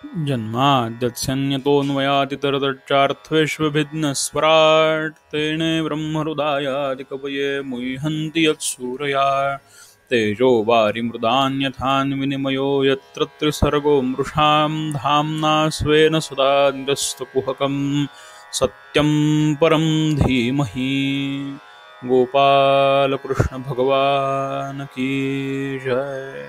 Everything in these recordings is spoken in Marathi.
जन्माद्यस्यन्यतोऽन्वयादितरतश्चार्थेष्वभिघ्नस्वराट् तेने ब्रह्महृदायादिकवये मुह्यन्ति यत्सूरया तेजो वारिमृदान्यथान् विनिमयो यत्र त्रिसर्गो मृषां धाम्ना स्वेन सदा निरस्तकुहकं सत्यं परं धीमहि गोपालकृष्ण भगवान की जय।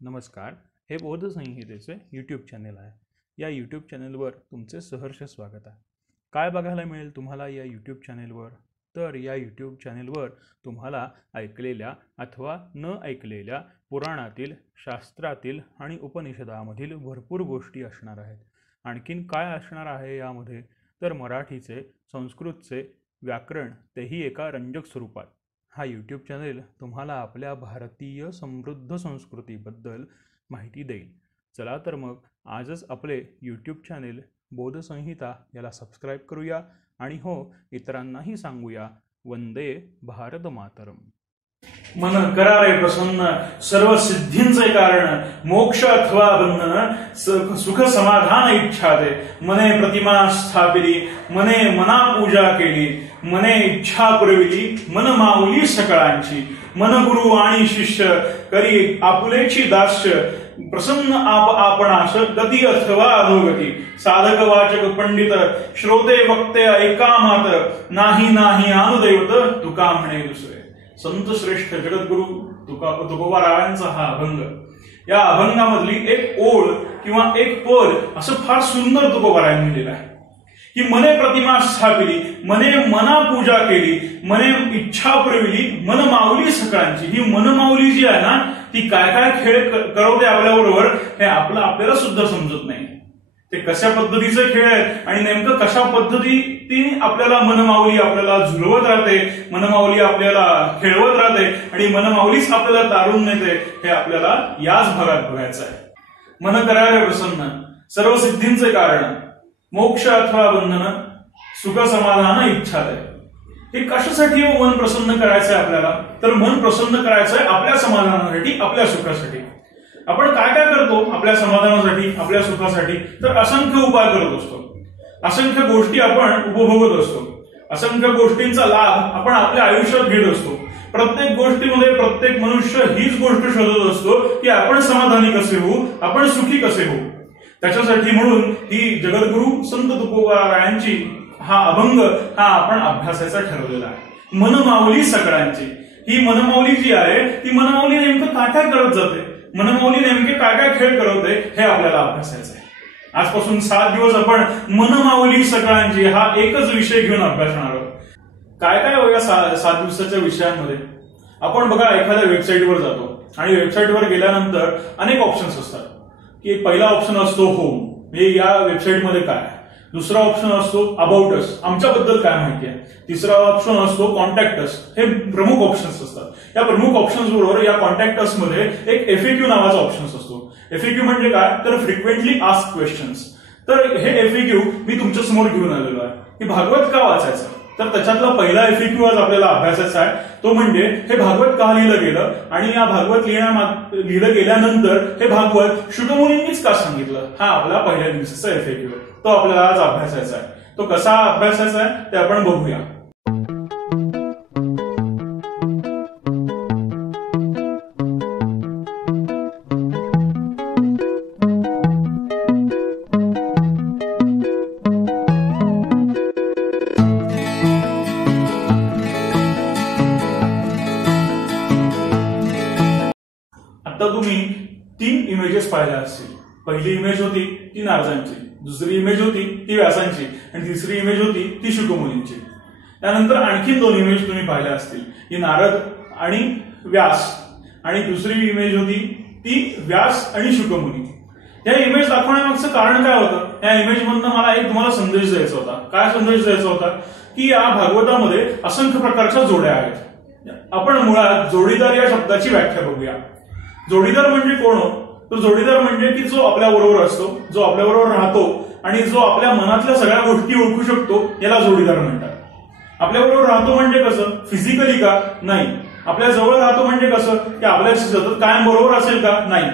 नमस्कार, हे बौद्ध संहितेचे यूट्यूब चॅनेल आहे. या यूट्यूब चॅनेलवर तुमचे सहर्ष स्वागत आहे. काय बघायला मिळेल तुम्हाला या यूट्यूब चॅनेलवर? तर या यूट्यूब चॅनेलवर तुम्हाला ऐकलेल्या अथवा न ऐकलेल्या पुराणातील, शास्त्रातील आणि उपनिषदामधील भरपूर गोष्टी असणार आहेत. आणखीन काय असणार आहे यामध्ये? तर मराठीचे, संस्कृतचे व्याकरण, तेही एका रंजक स्वरूपात. हा यूट्यूब चॅनेल तुम्हाला आपल्या भारतीय समृद्ध संस्कृतीबद्दल माहिती देईल. चला तर मग आजच आपले यूट्यूब चॅनेल बौद्ध संहिता याला सबस्क्राईब करूया आणि हो, इतरांनाही सांगूया. वंदे भारत मातरम. मन करा रे प्रसन्न, सर्व सिद्धींचे कारण, मोक्ष अथवा बंधन, सुख समाधान इच्छा दे. मने प्रतिमा स्थापिली, मने मना पूजा केली, मने इच्छा पुरविली, मन माऊली सकळांची. मन गुरु आणि शिष्य करी आपुलेची दास्य, प्रसन्न आपणास गती अथवा अधोगती. साधक वाचक पंडित श्रोते वक्ते ऐका मात, नाही नाही अनुदैवत तुका म्हणे दुसरे. संत श्रेष्ठ जगद्गुरु तुकोबारायांचा हा अभंग. या अभंगामधली एक ओळ किंवा एक पद असं फार सुंदर तुकोबारायांनी लिहिलेलं आहे की मने प्रतिमा स्थापिली, मने मना पूजा केली, मने इच्छा पुरविली, मन माऊली सकळांची. ही मन माऊली जी आहे ना, ती काय काय खेळ करवते आपल्याबरोबर हे आपल्याला सुद्धा समजत नाही. ते कशा पद्धतीचे खेळ आहेत आणि नेमकं कशा पद्धतीने आपल्याला मनमाऊली आपल्याला झुलवत राहते, मनमाऊली आपल्याला खेळवत राहते आणि मनमाऊलीच आपल्याला तारून नेते, हे आपल्याला याच भागात बघायचं आहे. मन करारे प्रसन्न, सर्व सिद्धींचे कारण, मोक्ष अथवा बंधन, सुख समाधान इच्छा दे. हे कशासाठी मन प्रसन्न करायचंय आपल्याला? तर मन प्रसन्न करायचंय आपल्या समाधानासाठी, आपल्या सुखासाठी. आपण काय काय करतो आपल्या समाधानासाठी, आपल्या सुखासाठी? तर असंख्य उपाय करत असतो, असंख्य गोष्टी आपण उपभोगत असतो, असंख्य गोष्टींचा लाभ आपण आपल्या आयुष्यात घेत असतो. प्रत्येक गोष्टीमध्ये प्रत्येक मनुष्य हीच गोष्ट शोधत असतो की आपण समाधानी कसे होऊ, आपण सुखी कसे होऊ. त्याच्यासाठी म्हणून ही जगद्गुरु संत तुकोबारायांची हा अभंग हा आपण अभ्यासाचा ठरवलेला आहे. मनमाऊली सकळांची. ही मनमाऊली जी आहे ती मनमाऊली नेमकं काय काय करत जाते, मनमाऊली नेमके काय काय खेळ करवते, हे आपल्याला अभ्यासायचं आहे. आजपासून 7 दिवस आपण मनमाऊली सकळांची हा एकच विषय घेऊन अभ्यासणार आहोत. काय काय बघा 7 दिवसाच्या विषयांमध्ये. आपण बघा एखाद्या वेबसाईटवर जातो आणि वेबसाईटवर गेल्यानंतर अनेक ऑप्शन्स असतात की पहिला ऑप्शन असतो होम, हे या वेबसाईटमध्ये काय आहे. दुसरा ऑप्शन असतो अबाउट अस, आमच्याबद्दल काय माहिती आहे. तिसरा ऑप्शन असतो कॉन्टॅक्ट अस. हे प्रमुख ऑप्शन्स असतात. या प्रमुख ऑप्शन्स बरोबर या कॉन्टॅक्ट अस मध्ये एक एफएक्यू नावाचा ऑप्शन असतो. एफएक्यू म्हणजे काय? तर फ्रिक्वेंटली आस्क्ड क्वेश्चन्स. तर हे एफएक्यू मी तुमच्या समोर घेऊन आलेलो आहे की भागवत का वाचायचं. तर त्याच्यातला पहिला एफएक्यू आज आपल्याला अभ्यासाचा आहे, तो म्हणजे हे भागवत का लिहिलं गेलं आणि या भागवत लिहिलं गेल्यानंतर हे भागवत शुकमुनींनीच का सांगितलं. हा आपला पहिल्या दिवसाचा एफएक्यू, तो आपल्याला आज अभ्यासाचा आहे. तो कसा अभ्यासाचा आहे ते आपण बघूया. पहिली इमेज होती ती नारदांची, दुसरी इमेज होती ती व्यासांची आणि तिसरी इमेज होती ती शुकमुनींची. त्यानंतर आणखी 2 इमेज तुम्ही पाहिल्या असतील, ही नारद आणि व्यास, आणि दुसरी इमेज होती ती व्यास आणि शुकमुनी. या इमेज दाखवण्यामागचं कारण काय होतं? या इमेजमधनं मला एक तुम्हाला संदेश द्यायचा होता. काय संदेश द्यायचा होता? की या भागवतामध्ये असंख्य प्रकारच्या जोड्या आहेत. आपण मुळात जोडीदार या शब्दाची व्याख्या बघूया. जोडीदार म्हणजे कोण? तर जोडीदार म्हणजे की जो आपल्या बरोबर असतो, जो आपल्या बरोबर राहतो आणि जो आपल्या मनातल्या सगळ्या गोष्टी ओळखू शकतो, याला जोडीदार म्हणतात. आपल्या बरोबर राहतो म्हणजे कसं? फिजिकली का? नाही. आपल्या जवळ राहतो म्हणजे कसं? की आपल्याशी सतत कायम बरोबर असेल का? नाही.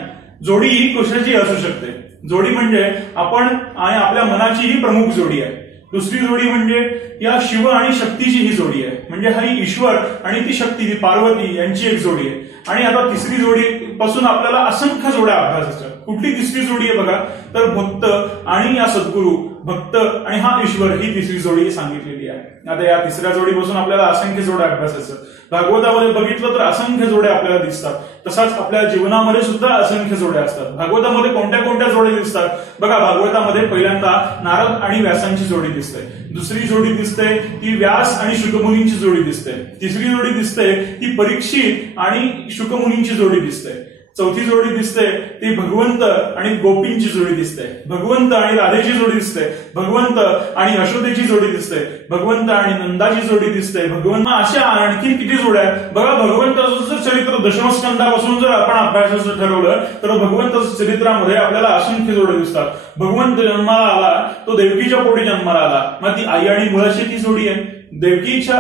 जोडी ही कशाची असू शकते. जोडी म्हणजे आपण आणि आपल्या मनाची ही प्रमुख जोडी आहे. दुसरी जोडी म्हणजे या शिव आणि शक्तीची ही जोडी आहे, म्हणजे हा ईश्वर आणि ती शक्ती, ती पार्वती यांची एक जोडी आहे. आणि आता तिसरी जोडी पासून आपल्याला असंख्य जोड्या अभ्यासाच्या. कुठली तिसरी जोडी आहे बघा? तर भक्त आणि या सद्गुरू, भक्त आणि हा ईश्वर, ही तिसरी जोडी सांगितलेली आहे. आता या तिसऱ्या जोडीपासून आपल्याला असंख्य जोड्या अभ्यासाचं. भागवतामध्ये बघितलं तर असंख्य जोड्या आपल्याला दिसतात. तसाच आपल्या जीवनामध्ये सुद्धा असंख्य जोड्या असतात. भागवतामध्ये कोणत्या कोणत्या जोड्या दिसतात बघा? भागवतामध्ये पहिल्यांदा नारद आणि व्यासांची जोडी दिसते. दुसरी जोडी दिसते ती व्यास आणि शुकमुनींची जोडी दिसते. तिसरी जोडी दिसते ती परीक्षित आणि शुकमुनींची जोडी दिसते. चौथी जोडी दिसते ती भगवंत आणि गोपींची जोडी दिसते. भगवंत आणि राधेची जोडी दिसते. भगवंत आणि यशोदेची जोडी दिसते. भगवंत आणि नंदाची जोडी दिसते. भगवंत अशा आणखी किती जोड्या आहेत बघा? भगवंताचं जर चरित्र दशमस्कंदापासून जर आपण अभ्यासाचं ठरवलं तर भगवंताच्या चरित्रामध्ये आपल्याला असंख्य जोड्या दिसतात. भगवंत जन्माला आला, तो देवकीच्या पोटी जन्माला आला, मग ती आई आणि मुलाची ती जोडी आहे. देवकीच्या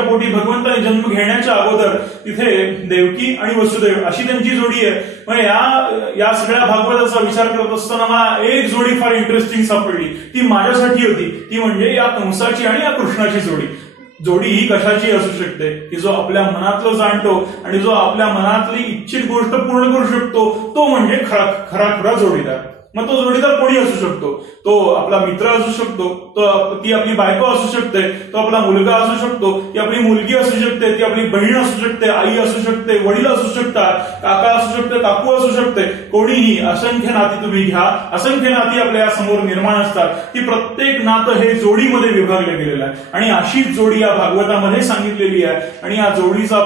पोटी भगवंताने जन्म घेण्याच्या अगोदर तिथे देवकी आणि वसुदेव अशी त्यांची जोडी आहे. मग या सगळ्या भागवताचा विचार करत असताना मला एक जोडी फार इंटरेस्टिंग सापडली. ती माझ्यासाठी होती. ती म्हणजे या कंसाची आणि या कृष्णाची जोडी. जोडी ही कशाची असू शकते? की जो आपल्या मनातलं जाणतो आणि जो आपल्या मनातली इच्छित गोष्ट पूर्ण करू शकतो, तो म्हणजे खरा जोडीदार. मग तो जोडीदार कोणी असू शकतो? तो आपला मित्र असू शकतो, ती आपली बायको असू शकते, तो आपला मुलगा असू शकतो, ती आपली मुलगी असू शकते, ती आपली बहीण असू शकते, आई असू शकते, वडील असू शकतात, काका असू शकते, काकू असू शकते. कोणीही. असंख्य नाती तुम्ही घ्या, असंख्य नाती आपल्या समोर निर्माण असतात. ती प्रत्येक नातं हे जोडीमध्ये विभागलं गेलेलं आहे आणि अशीच जोडी या भागवतामध्ये सांगितलेली आहे. आणि या जोडीचा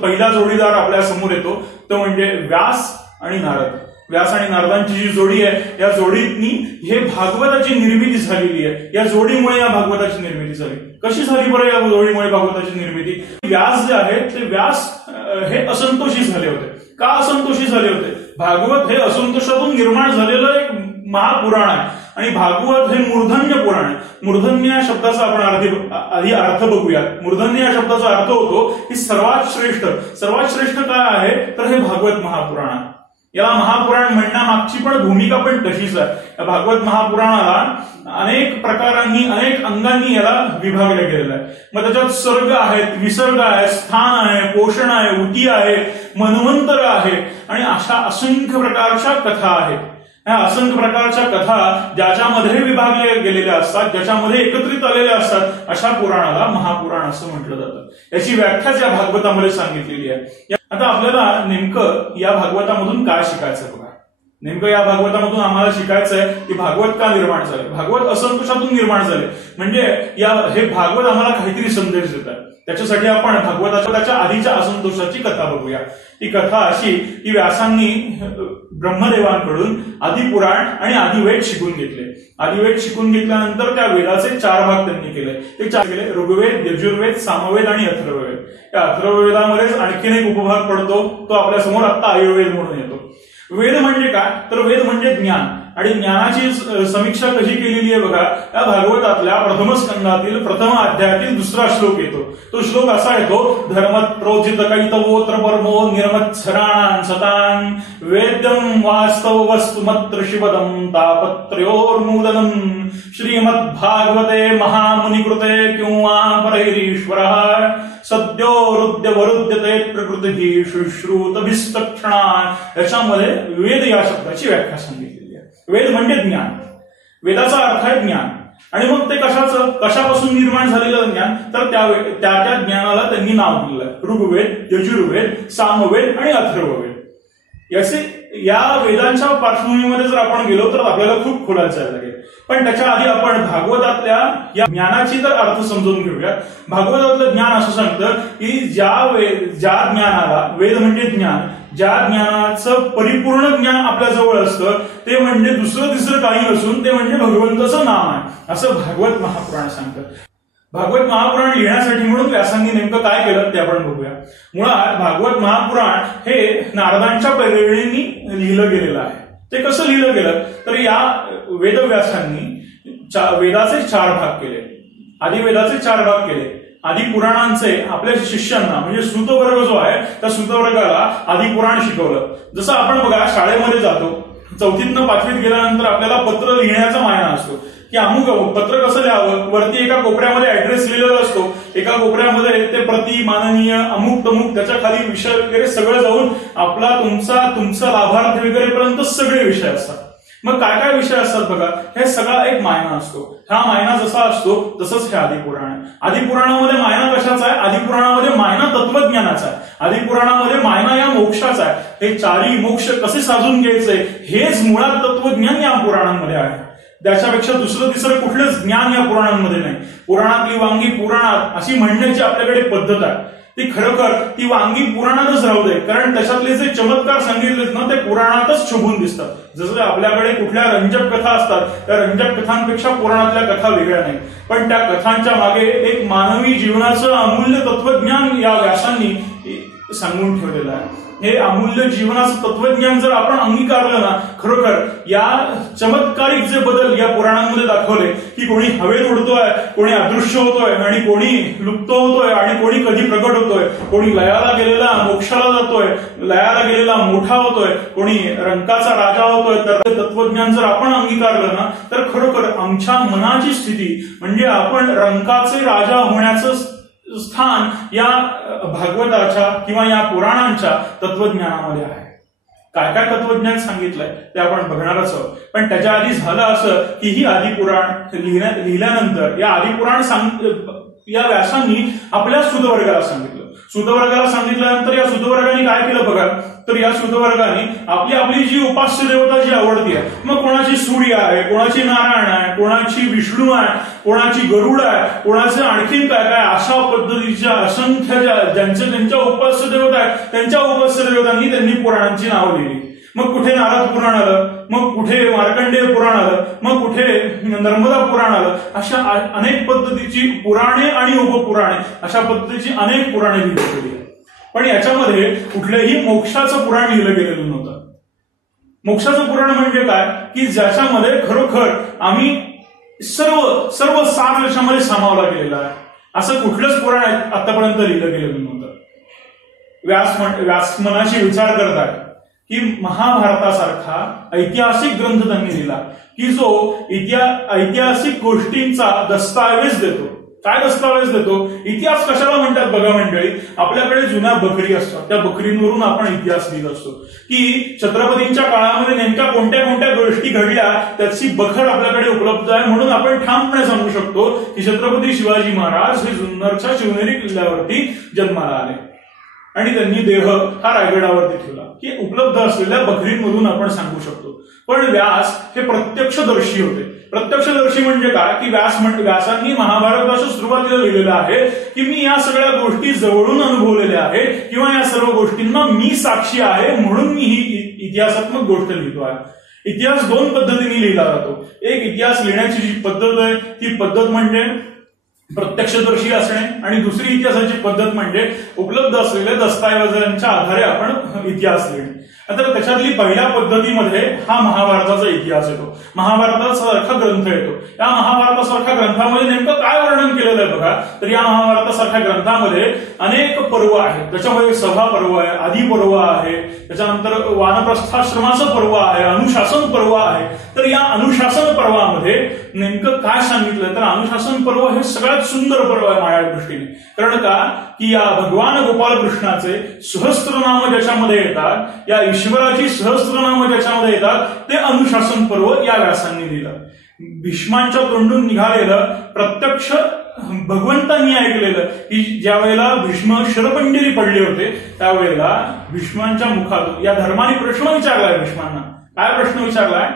पहिला जोडीदार आपल्या समोर येतो, तो म्हणजे व्यास आणि नारद. व्यास आणि नारदांची जी जोडी आहे, या जोडीनी हे भागवताची निर्मिती झालेली आहे. या जोडीमुळे या भागवताची निर्मिती झाली. कशी झाली बरं या जोडीमुळे भागवताची निर्मिती? व्यास जे आहेत ते व्यास हे असंतोषी झाले होते. का असंतोषी झाले होते? भागवत हे असंतोषातून निर्माण झालेलं एक महापुराण आहे आणि भागवत हे मूर्धन्य पुराण आहे. मूर्धन्य या शब्दाचा आपण आधी अर्थ बघूया. मूर्धन्य या शब्दाचा अर्थ होतो की सर्वात श्रेष्ठ. सर्वात श्रेष्ठ काय आहे? तर हे भागवत महापुराण आहे. याला महापुराण म्हणण्यामागची पण भूमिका पण तशीच आहे. या भागवत महापुराणाला अनेक प्रकारांनी, अनेक अंगांनी याला विभागलं गेलेलं आहे. मग त्याच्यात सर्ग आहेत, विसर्ग आहे, स्थान आहे, पोषण आहे, उती आहे, मनवंतर आहे आणि अशा असंख्य प्रकारच्या कथा आहेत. ह्या असंख्य प्रकारच्या कथा ज्याच्यामध्ये विभागल्या गेलेल्या असतात, ज्याच्यामध्ये एकत्रित आलेल्या असतात, अशा पुराणाला महापुराण असं म्हटलं जातं. याची व्याख्याच या भागवतामध्ये सांगितलेली आहे. आता आपल्याला नेमकं या भागवतामधून काय शिकायचं बघा. नेमकं या भागवतामधून आम्हाला शिकायचंय की भागवत का निर्माण झाले. भागवत असंतोषातून निर्माण झाले म्हणजे हे भागवत आम्हाला काहीतरी संदेश देतात. त्याच्यासाठी आपण भागवताच्या आधीच्या असंतोषाची कथा बघूया. ती कथा अशी की व्यासांनी ब्रह्मदेवांकडून आदिपुराण आणि आदिवेद शिकून घेतले. आदिवेद शिकून घेतल्यानंतर त्या वेदाचे 4 भाग त्यांनी केले. ते 4 केले: ऋग्वेद, यजुर्वेद, सामवेद आणि अथर्ववेद. या अथर्ववेदामध्येच आणखीन एक उपभाग पडतो, तो आपल्या समोर आता आयुर्वेद म्हणून येतो. वेद म्हणजे काय? तर वेद म्हणजे ज्ञान. आणि ज्ञानाची समीक्षा कशी केलेली आहे बघा. या भागवतातल्या प्रथम स्कंदातील प्रथम अध्यायातील 2रा श्लोक येतो. तो श्लोक असा येतो: धर्मत प्रोजित कैतवोत्र परमो निर्मत्सराणां सतां वेद्यं वास्तव वस्तुमत्र शिवदं तापत्रयोर्मूदनं श्रीमद्भागवते महामुनिकृते किंवा परैरीश्वरः सद्यो रुद्यवरुद्यते प्रकृती शुश्रुतभिस्तक्षणा. याच्यामध्ये वेद या शब्दाची व्याख्या सांगितलेली आहे. वेद म्हणजे ज्ञान. वेदाचा अर्थ आहे ज्ञान. आणि मग ते कशापासून निर्माण झालेलं ज्ञान? तर त्या ज्ञानाला त्यांनी नाव दिलं: ऋग्वेद, यजुर्वेद, सामवेद आणि अथर्ववेद. याचे या वेदांच्या पार्श्वभूमीमध्ये जर आपण गेलो तर आपल्याला खूप खोलात जायला लागेल. पण त्याच्या आधी आपण भागवतातल्या या ज्ञानाची तर अर्थ समजून घेऊया. भागवतातलं ज्ञान असं सांगतं की ज्या ज्ञानाला, वेद म्हणजे ज्ञान, ज्या ज्ञानाचं परिपूर्ण ज्ञान आपल्या जवळ असतं ते म्हणजे दुसरं तिसरं काही नसून ते म्हणजे भगवंताचं नाम आहे, असं भागवत महापुराण सांगतं. भागवत महापुराण लिहिण्यासाठी म्हणून व्यासांनी नेमकं काय केलं ते आपण बघूया. मुळात भागवत महापुराण हे नारदांच्या प्रेरणेने लिहिलं गेलेलं आहे. ते कसं लिहिलं गेलं तर या वेदव्यासांनी वेदाचे 4 भाग केले, आदिवेदाचे 4 भाग केले. आदी पुराणांचे आपल्या शिष्यांना म्हणजे सूतवर्ग जो आहे त्या सूतवर्गाला आदी पुराण शिकवलं. जसं आपण बघा शाळेमध्ये जातो, 4थीतनं 5वीत गेल्यानंतर आपल्याला पत्र लिहिण्याचा मायना असतो की अमुक पत्र कसं लिहावं. वरती एका कोपऱ्यामध्ये ऍड्रेस लिहिलेला असतो, एका कोपऱ्यामध्ये ते प्रति माननीय अमुक तमुक, त्याच्या खाली विषय वगैरे सगळं जाऊन आपला तुमचा लाभार्थी वगैरे पर्यंत सगळे विषय असतात. मग काय काय विषय असतात बघा, हे सगळा एक मायना असतो. हा मायना जसा असतो तसंच हे आदिपुराण आहे. आदिपुराणामध्ये मायना कशाचा आहे? आदिपुराणामध्ये मायना तत्वज्ञानाचा आहे. आदिपुराणामध्ये मायना या मोक्षाचा आहे. हे 4ही मोक्ष कसे साधून घ्यायचे हेच मुळात तत्वज्ञान या पुराणांमध्ये आहे. त्याच्यापेक्षा दुसरं तिसरं कुठलंच ज्ञान या पुराणांमध्ये नाही. पुराणातली वांगी पुराणात अशी म्हणण्याची आपल्याकडे पद्धत आहे, ती खरोखर ती वांगी पुराणातच राहू दे, कारण त्याच्यातले जे चमत्कार सांगितलेत ना ते पुराणातच शोभून दिसतात. जसं आपल्याकडे कुठल्या रंजक कथा असतात त्या रंजक कथांपेक्षा पुराणातल्या कथा वेगळ्या नाही, पण त्या कथांच्या मागे एक मानवी जीवनाचं अमूल्य तत्वज्ञान या व्यासांनी सांगून ठेवलेलं आहे. हे अमूल्य जीवनाचं तत्वज्ञान जर आपण अंगीकारलं ना, खरोखर या चमत्कारिक जे बदल या पुराणांमध्ये दाखवले की कोणी हवेत उडतोय, कोणी अदृश्य होतोय आणि कोणी लुप्त होतोय आणि कोणी कधी प्रकट होतोय, कोणी लयाला गेलेला मोक्षाला जातोय, लयाला गेलेला मोठा होतोय, कोणी रंकाचा राजा होतोय, तर ते तत्वज्ञान जर आपण अंगीकारलं ना तर खरोखर आमच्या मनाची स्थिती म्हणजे आपण रंकाचे राजा होण्याचं स्थान या भागवताच्या किंवा या पुराणांच्या तत्वज्ञानामध्ये आहे. काय काय तत्वज्ञान सांगितलंय ते आपण बघणारच आहोत. पण त्याच्या आधी झालं असं की ही आदिपुराण लिहिल्यानंतर या आदिपुराण या व्यासांनी आपल्या सूतवर्गाला सांगितलं. सूतवर्गाला सांगितल्यानंतर या सूतवर्गाने काय केलं बघा, तर या सूतवर्गाने आपली जी उपास्य देवता जी आवडती आहे, मग कोणाची सूर्य आहे, कोणाची नारायण आहे, कोणाची विष्णू आहे, कोणाची गरुड आहे, कोणाचे आणखीन काय काय अशा पद्धतीच्या असंख्य ज्यांच्या उपास्य देवता आहेत त्यांच्या उपास्य देवतांनी त्यांनी पुराणांची नावं लिहिली. मग कुठे नारद पुराण आलं, मग कुठे मार्कंडेय पुराण आलं, मग कुठे नर्मदा पुराण आलं. अशा अनेक पद्धतीची पुराणे आणि उपपुराणे अशा पद्धतीची अनेक पुराणे लिहिली गेली. पण याच्यामध्ये कुठल्याही मोक्षाचं पुराण लिहिलं गेलेलं नव्हतं. मोक्षाचं पुराण म्हणजे काय की ज्याच्यामध्ये खरोखर आम्ही सर्व सार याच्यामध्ये सामावला गेलेला आहे. असं कुठलंच पुराण आतापर्यंत लिहिलं गेलेलं नव्हतं. व्यास मनाशी विचार करतात की महाभारतासारखा ऐतिहासिक ग्रंथ त्यांनी लिहिला की जो ऐतिहासिक गोष्टींचा दस्तावेज देतो. काय दस्तावेज देतो? इतिहास कशाला म्हणतात बघा मंडळी, आपल्याकडे जुन्या बकरी असतात, त्या बकरींवरून आपण इतिहास लिहित असतो की छत्रपतींच्या काळामध्ये नेमक्या कोणत्या कोणत्या गोष्टी घडल्या त्याची बखर आपल्याकडे उपलब्ध आहे. म्हणून आपण ठामपणे सांगू शकतो की छत्रपती शिवाजी महाराज हे जुन्नरच्या शिवनेरी किल्ल्यावरती जन्माला आले आणि त्यांनी देह हा रायगडावरती ठेवला. की उपलब्ध असलेल्या बकरींमधून आपण सांगू शकतो. पण व्यास हे प्रत्यक्षदर्शी होते. प्रत्यक्षदर्शी म्हणजे काय की व्यासांनी महाभारताच्या सुरुवातीला लिहिलेलं आहे की मी या सगळ्या गोष्टी जवळून अनुभवलेल्या आहेत किंवा या सर्व गोष्टींना मी साक्षी आहे म्हणून मी ही इतिहासात्मक गोष्ट लिहितो आहे. इतिहास 2 पद्धतीने लिहिला जातो. एक इतिहास लिहिण्याची जी पद्धत आहे ती पद्धत म्हणजे प्रत्यक्षदर्शी असणे आणि दुसरी इतिहासाची पद्धत म्हणजे उपलब्ध असलेल्या दस्तावेजांच्या आधारे आपण इतिहास लिहिणे. तर त्याच्यातली पहिल्या पद्धतीमध्ये हा महाभारताचा इतिहास येतो, महाभारतासारखा ग्रंथ येतो. या महाभारतासारख्या ग्रंथामध्ये नेमकं काय वर्णन केलेलं आहे बघा, तर या महाभारतासारख्या ग्रंथामध्ये अनेक पर्व आहेत. त्याच्यामध्ये सभा पर्व आहे, आदी पर्व आहे, त्याच्यानंतर वानप्रस्थाश्रमाचं पर्व आहे, अनुशासन पर्व आहे. तर या अनुशासन पर्वामध्ये नेमकं काय सांगितलं तर अनुशासन पर्व हे सगळ्यात सुंदर पर्व आहे माझ्या दृष्टीने. कारण का की या भगवान गोपालकृष्णाचे सहस्त्रनाम ज्याच्यामध्ये येतात, या ईश्वराची सहस्त्रनाम ज्याच्यामध्ये येतात ते अनुशासन पर्व या व्यासांनी लिहिलं. भीष्मांच्या तोंडून निघालेलं प्रत्यक्ष भगवंतांनी ऐकलेलं की ज्या वेळेला भीष्म शरपंजरी पडले होते त्यावेळेला भीष्मांच्या मुखातून या धर्माने प्रश्न विचारलाय भीष्मांना. काय प्रश्न विचारलाय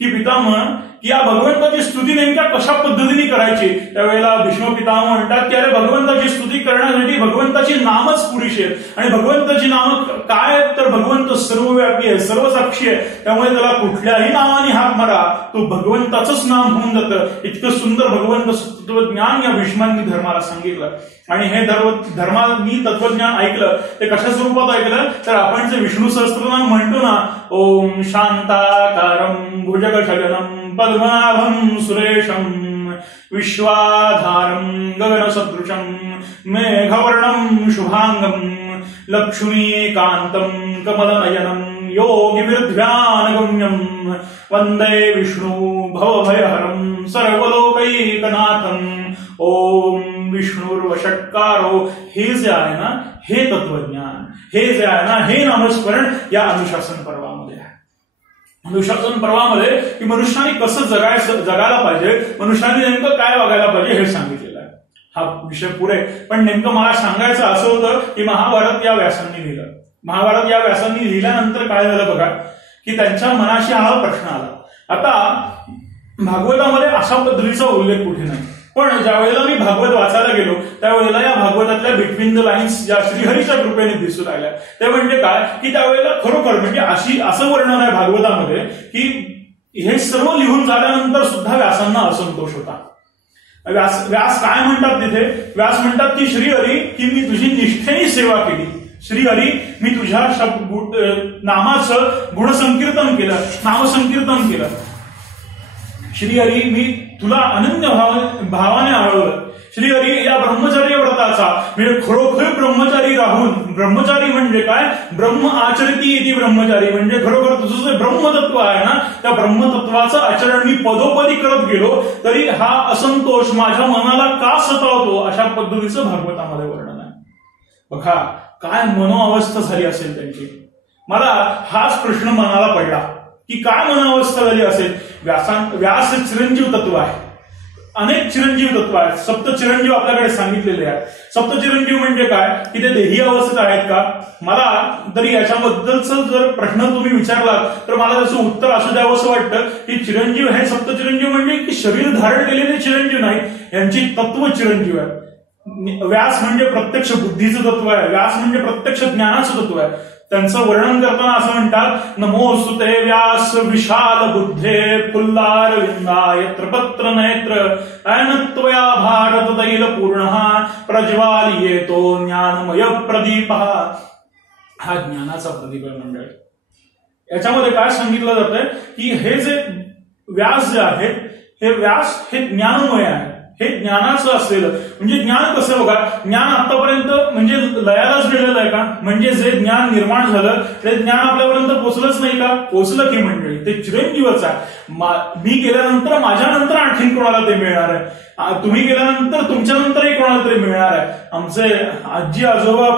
की पितामह की या भगवंताची स्तुती नेमक्या कशा पद्धतीने करायची. त्यावेळेला भीष्म पितामह म्हणतात की अरे भगवंताची स्तुती करण्यासाठी भगवंताची नामच पुरेशी आहे आणि भगवंताची नामं काय तर भगवंत सर्वव्यापी आहे, सर्वसाक्षी आहे, त्यामुळे त्याला कुठल्याही नावाने हाक मारा तो भगवंताचंच नाम होऊन जातं. इतकं सुंदर भगवंत तत्वज्ञान या भीष्मांनी धर्माला सांगितलं. आणि हे धर्मानी तत्वज्ञान ऐकलं ते कशा स्वरूपात ऐकलं तर आपण जे विष्णू सहस्त्रनाम म्हणतो ना, ओम शांताकारं भुजगशयनं पद्मनाभं सुरेशं विश्वाधारं गगनसदृशं मेघवर्णं शुभांगं लक्ष्मीकान्तं कमलनयनं योगिभिर्ध्यानगम्यं वन्दे विष्णु भवभयहरं सर्वलोकैकनाथं. ओम विष्णुर्वषट्कारो हे जे आहे ना हे तत्वज्ञान, हे जे आहे ना हे नामस्मरण या अनुशासन पर्वामध्ये आहे. अनुशासन पर्वामध्ये की मनुष्याने कसं जगायला पाहिजे, मनुष्याने नेमकं काय वागायला पाहिजे हे सांगितलेलं आहे. हा विषय पुरे. पण नेमकं मला सांगायचं असं होतं की महाभारत या व्यासांनी लिहिलं. महाभारत या व्यासांनी लिहिल्यानंतर काय झालं बघा की त्यांच्या मनाशी हा प्रश्न आला. आता भागवतामध्ये अशा पद्धतीचा उल्लेख कुठे नाही, पण ज्या वेळेला मी भागवत वाचायला गेलो त्यावेळेला या भागवतातल्या बिटवीन द लाईन्स ज्या श्रीहरीच्या कृपेने दिसून आल्या ते म्हणजे काय की त्यावेळेला खरोखर म्हणजे असं वर्णन आहे भागवतामध्ये की हे सर्व लिहून झाल्यानंतर सुद्धा व्यासांना असंतोष होता. व्यास काय म्हणतात तिथे, व्यास म्हणतात की श्रीहरी की मी तुझी निष्ठेने सेवा केली, श्रीहरी मी तुझ्या नामाचं गुणसंकीर्तन केलं, नामसंकीर्तन केलं, श्रीहरी मी तुला अनन्य भावाने आळवलं, श्रीहरी या ब्रह्मचर्य व्रताचा म्हणजे खरोखर ब्रह्मचारी राहून, ब्रह्मचारी म्हणजे काय ब्रह्म आचरती इति ब्रह्मचारी म्हणजे खरोखर तुझं जे ब्रह्मतत्व आहे ना त्या ब्रह्मतत्वाचं आचरण मी पदोपदी करत गेलो तरी हा असंतोष माझ्या मनाला का सतावतो अशा पद्धतीचं भागवतामध्ये वर्णन आहे. बघा काय मनोअवस्था झाली असेल त्यांची. मला हाच प्रश्न मनाला पडला की काय मनोअवस्था झाली असेल. व्यास चिरंजीव तत्व आहे, अनेक चिरंजीव तत्व आहेत, सप्त चिरंजीव आपल्याकडे सांगितलेले आहेत. सप्त चिरंजीव म्हणजे काय की ते देही अवस्थेत आहेत का. मला तरी याच्याबद्दलचं जर प्रश्न तुम्ही विचारलात तर मला त्याचं उत्तर असं द्यावं असं वाटतं की चिरंजीव हे सप्त चिरंजीव म्हणजे की शरीर धारण केलेले चिरंजीव नाही, यांची तत्व चिरंजीव आहे. व्यास म्हणजे प्रत्यक्ष बुद्धीचं तत्व आहे, व्यास म्हणजे प्रत्यक्ष ज्ञानाचं तत्व आहे. त्यांचं वर्णन करताना असं म्हणतात नमोस्तुते व्यास विशाल बुद्धे पुल्लार विंदाय त्रिपत्र नेत्र अनत्वया भारत तैल पूर्ण प्रज्वालियेतो ज्ञानमय प्रदीप. हा ज्ञानाचा प्रदीप मंडळ. याच्यामध्ये काय सांगितलं जातंय की हे जे व्यास जे आहेत हे व्यास हे ज्ञानमय आहे, हे ज्ञानाचं असलेलं म्हणजे ज्ञान कसं बघा, ज्ञान आतापर्यंत म्हणजे लयालाच गेलेलं आहे का, म्हणजे जे ज्ञान निर्माण झालं ते ज्ञान आपल्यापर्यंत पोचलंच नाही का, पोचलं की मंडळी ते चिरंजीवच आहे. मी गेल्यानंतर माझ्यानंतर आणखीन कोणाला ते मिळणार आहे, तुम्ही गेल्यानंतर तुमच्यानंतरही कोणाला तरी मिळणार आहे. आमचे आजी आजोबा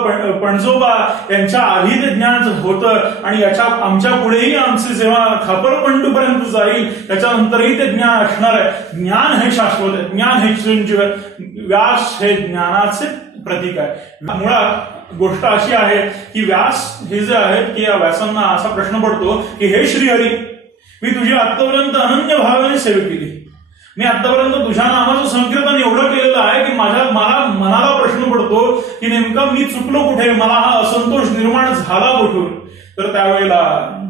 पणजोबा यांच्या आधी ते ज्ञान होतं आणि आमच्या पुढेही आमचे जेव्हा खापरपंडूपर्यंत जाईल त्याच्यानंतरही ते ज्ञान असणार आहे. ज्ञान हे शाश्वत आहे, ज्ञान हे चिरंजीव आहे. व्यास हे ज्ञानाचे प्रतीक आहे. मुळात गोष्ट अशी आहे की व्यास हे जे आहेत की या व्यासांना असा प्रश्न पडतो की हे श्रीहरी मी तुझी आतापर्यंत अनन्य भावाने सेवा केली, मी आतापर्यंत तुझ्या नामाचं संकीर्तन एवढं केलेलं आहे की मला मनाला प्रश्न पडतो की नेमका मी चुकलो कुठे, मला हा असंतोष निर्माण झाला कुठून. तर त्यावेळेला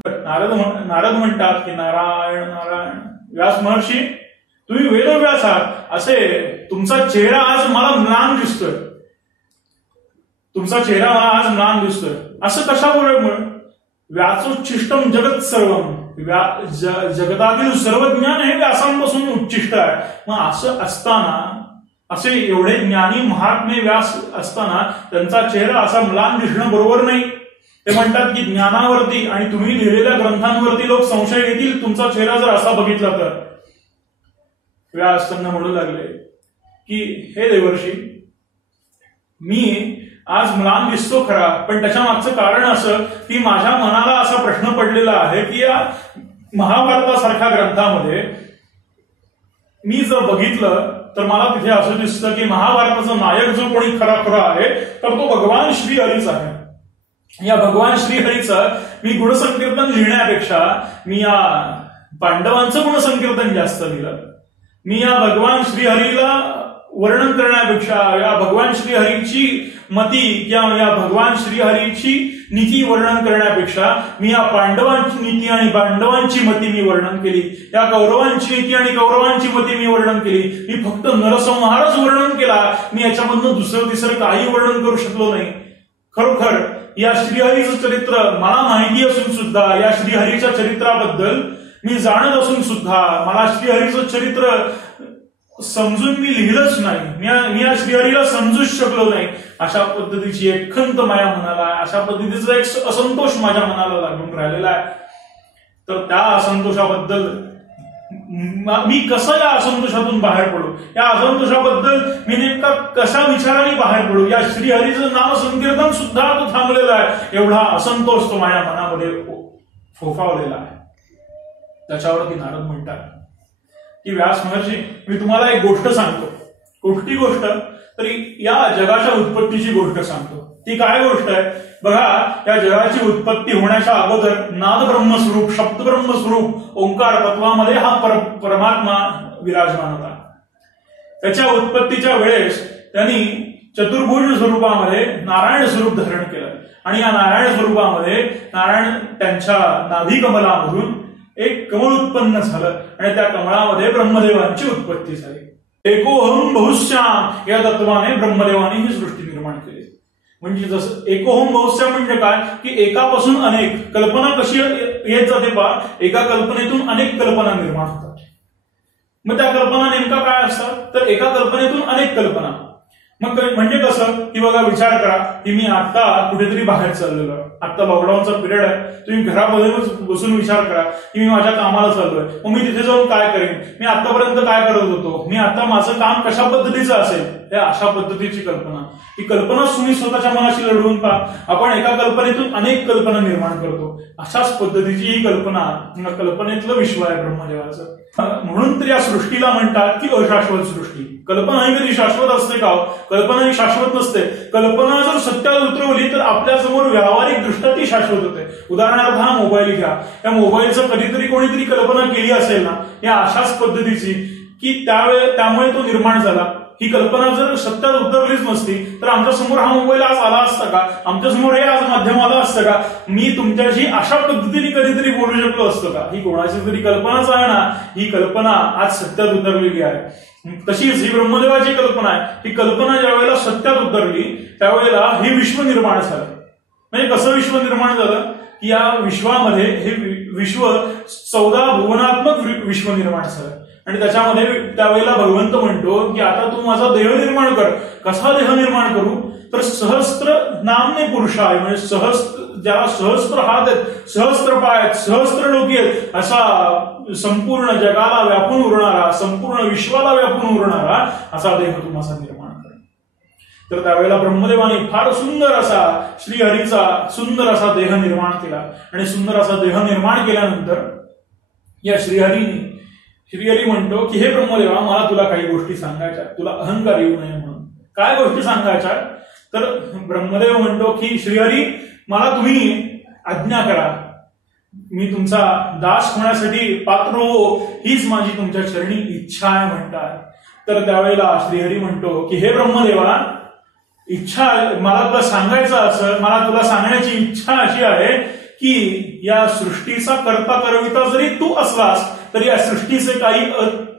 नारद म्हणतात की नारायण नारायण व्यास महर्षी तुम्ही वेदव्यास आहात, असे तुमचा चेहरा आज मला म्लान दिसतोय, तुमचा चेहरा मला आज म्लान दिसतोय असं कशामुळे. व्यासोच्छिष्टम जगत सर्वम, जगतातील सर्व ज्ञान हे व्यासांपासून उच्चिष्ट आहे. मग असं असताना असे एवढे ज्ञानी महात्मे व्यास असताना त्यांचा चेहरा असा म्लान दिसणं बरोबर नाही. ते म्हणतात की ज्ञानावरती आणि तुम्ही लिहिलेल्या ग्रंथांवरती लोक संशय घेतील तुमचा चेहरा जर असा बघितला तर. व्यास त्यांना म्हणू लागले की हे देवर्षी मी आज म्लान दिसतो खरा, पण त्याच्या मागचं कारण असं की माझ्या मनाला असा प्रश्न पडलेला आहे की या महाभारतासारख्या ग्रंथामध्ये मी जर बघितलं तर मला तिथे असं दिसतं की महाभारताचा नायक जो कोणी खरा खरा आहे तर तो भगवान श्रीहरीच आहे. या भगवान श्रीहरीचं मी गुणसंकीर्तन लिहिण्यापेक्षा मी या पांडवांचं गुणसंकीर्तन जास्त लिहिलं. मी या भगवान श्रीहरीला वर्णन करण्यापेक्षा या भगवान श्रीहरीची मती किंवा या भगवान श्रीहरीची नीती वर्णन करण्यापेक्षा मी या पांडवांची नीती आणि पांडवांची मती मी वर्णन केली. या कौरवांची नीती आणि कौरवांची मती मी वर्णन केली. मी फक्त नरसंहारच वर्णन केला. मी याच्यामधनं दुसरं तिसरं काही वर्णन करू शकलो नाही. खरोखर या श्रीहरीचं चरित्र मला माहिती असून सुद्धा या श्रीहरीच्या चरित्राबद्दल मी जाणत असून सुद्धा मला श्रीहरीचं चरित्र समजून मी लिहिलंच नाही. मी या श्रीहरीला समजूच शकलो नाही. अशा पद्धतीची एक खंत माझ्या मनाला, अशा पद्धतीचा एक असंतोष माझ्या मनाला लागून राहिलेला आहे. तर त्या असंतोषाबद्दल मी कसं या असंतोषातून बाहेर पडू, या असंतोषाबद्दल मी नेमका कशा विचाराने बाहेर पडू, या श्रीहरीचं नाम संकीर्तन सुद्धा तो थांबलेला आहे. एवढा असंतोष तो माझ्या मनामध्ये फोफावलेला आहे. त्याच्यावरती नारद म्हणतात की व्यास महर्षी, मी तुम्हाला एक गोष्ट सांगतो. कुठली गोष्ट? तरी या जगाच्या उत्पत्तीची गोष्ट सांगतो. ती काय गोष्ट आहे बघा. या जगाची उत्पत्ती होण्याच्या अगोदर नाद ब्रह्मस्वरूप, शब्द ब्रह्मस्वरूप ओंकार तत्वामध्ये हा परमात्मा विराजमान होता. त्याच्या उत्पत्तीच्या वेळेस त्यांनी चतुर्भुज स्वरूपामध्ये नारायण स्वरूप धारण केलं आणि या नारायण स्वरूपामध्ये नारायण त्यांच्या नाभी कमलामधून एक कमळ उत्पन्न झालं आणि त्या कमळामध्ये ब्रह्मदेवांची उत्पत्ती झाली. एकोहम बहुश्याम या तत्वाने ब्रह्मदेवाने ही सृष्टी निर्माण केली. म्हणजे जसं एकोहम बहुश्याम म्हणजे काय की एकापासून अनेक कल्पना कशी येत जाते पहा. एका कल्पनेतून अनेक कल्पना निर्माण होतात. मग त्या कल्पना नेमका काय असतात तर एका कल्पनेतून अनेक कल्पना. मग म्हणजे कसं की बघा विचार करा की मी आता कुठेतरी बाहेर चाललेलो आहे. आता लॉकडाऊनचा पिरियड आहे. तुम्ही घरामध्ये बसून विचार करा की मी माझ्या कामाला चाललोय. मग मी तिथे जाऊन काय करेन, मी आतापर्यंत काय करत होतो, मी आता माझं काम कशा पद्धतीचं असेल, हे अशा पद्धतीची कल्पना. ही कल्पना तुम्ही स्वतःच्या मनाशी लढवून पहा. आपण एका कल्पनेतून अनेक कल्पना निर्माण करतो. अशाच पद्धतीची ही कल्पनेतलं विश्व आहे ब्रह्मदेवाचं. म्हणून तर या सृष्टीला म्हणतात की अशाश्वत सृष्टी. कल्पना ही कधी शाश्वत असते का? कल्पना ही शाश्वत नसते. कल्पना जर सत्यात उतरवली तर आपल्या समोर व्यावहारिक दृष्ट्या ती शाश्वत होते. उदाहरणार्थ हा मोबाईल घ्या. या मोबाईलचं कधीतरी कोणीतरी कल्पना केली असेल ना या अशाच पद्धतीची की त्यामुळे तो निर्माण झाला. ही कल्पना जर सत्यात उतरलीच नसती तर आमच्या समोर हा मोबाईल आज आला असता का? आमच्या समोर हे आज माध्यम आलं असतं का? मी तुमच्याशी अशा पद्धतीने कधीतरी बोलू शकलो असतो का? ही कोणाची तरी कल्पनाच आहे ना. ही कल्पना आज सत्यात उतरलेली आहे. तशीच ही ब्रह्मदेवाची कल्पना आहे. ही कल्पना ज्या वेळेला सत्यात उतरली त्यावेळेला हे विश्व निर्माण झालं. म्हणजे कसं विश्व निर्माण झालं की या विश्वामध्ये हे विश्व 14 भुवनात्मक विश्व निर्माण झालं आणि त्याच्यामध्ये त्यावेळेला भगवंत म्हणतो की आता तू माझा देह निर्माण कर. कसा देह निर्माण करू तर सहस्त्र नामने पुरुष आहे. म्हणजे ज्याला सहस्त्र हात आहेत, सहस्त्र पाय आहेत, सहस्त्र डोकी आहेत, असा संपूर्ण जगाला व्यापून उरणारा, संपूर्ण विश्वाला व्यापून उरणारा असा देह तू माझा निर्माण कर. तर त्यावेळेला ब्रह्मदेवाने फार सुंदर असा श्रीहरीचा सुंदर असा देह निर्माण केला आणि सुंदर असा देह निर्माण केल्यानंतर या श्रीहरी म्हणतो की हे ब्रह्मदेवा मला तुला काही गोष्टी सांगायच्या, तुला अहंकार येऊ नये म्हणून. काय गोष्टी सांगायच्या? तर ब्रह्मदेव म्हणतो की श्रीहरी मला तुम्ही आज्ञा करा. मी तुमचा दास होण्यासाठी पात्र हो, हीच माझी तुमच्या चरणी इच्छा आहे म्हणतात. तर त्यावेळेला श्रीहरी म्हणतो की हे ब्रह्मदेवा इच्छा मला तुला सांगायचं असं, मला तुला सांगण्याची इच्छा अशी आहे की या सृष्टीचा कर्ता करविता जरी तू असलास तरी या सृष्टीचे काही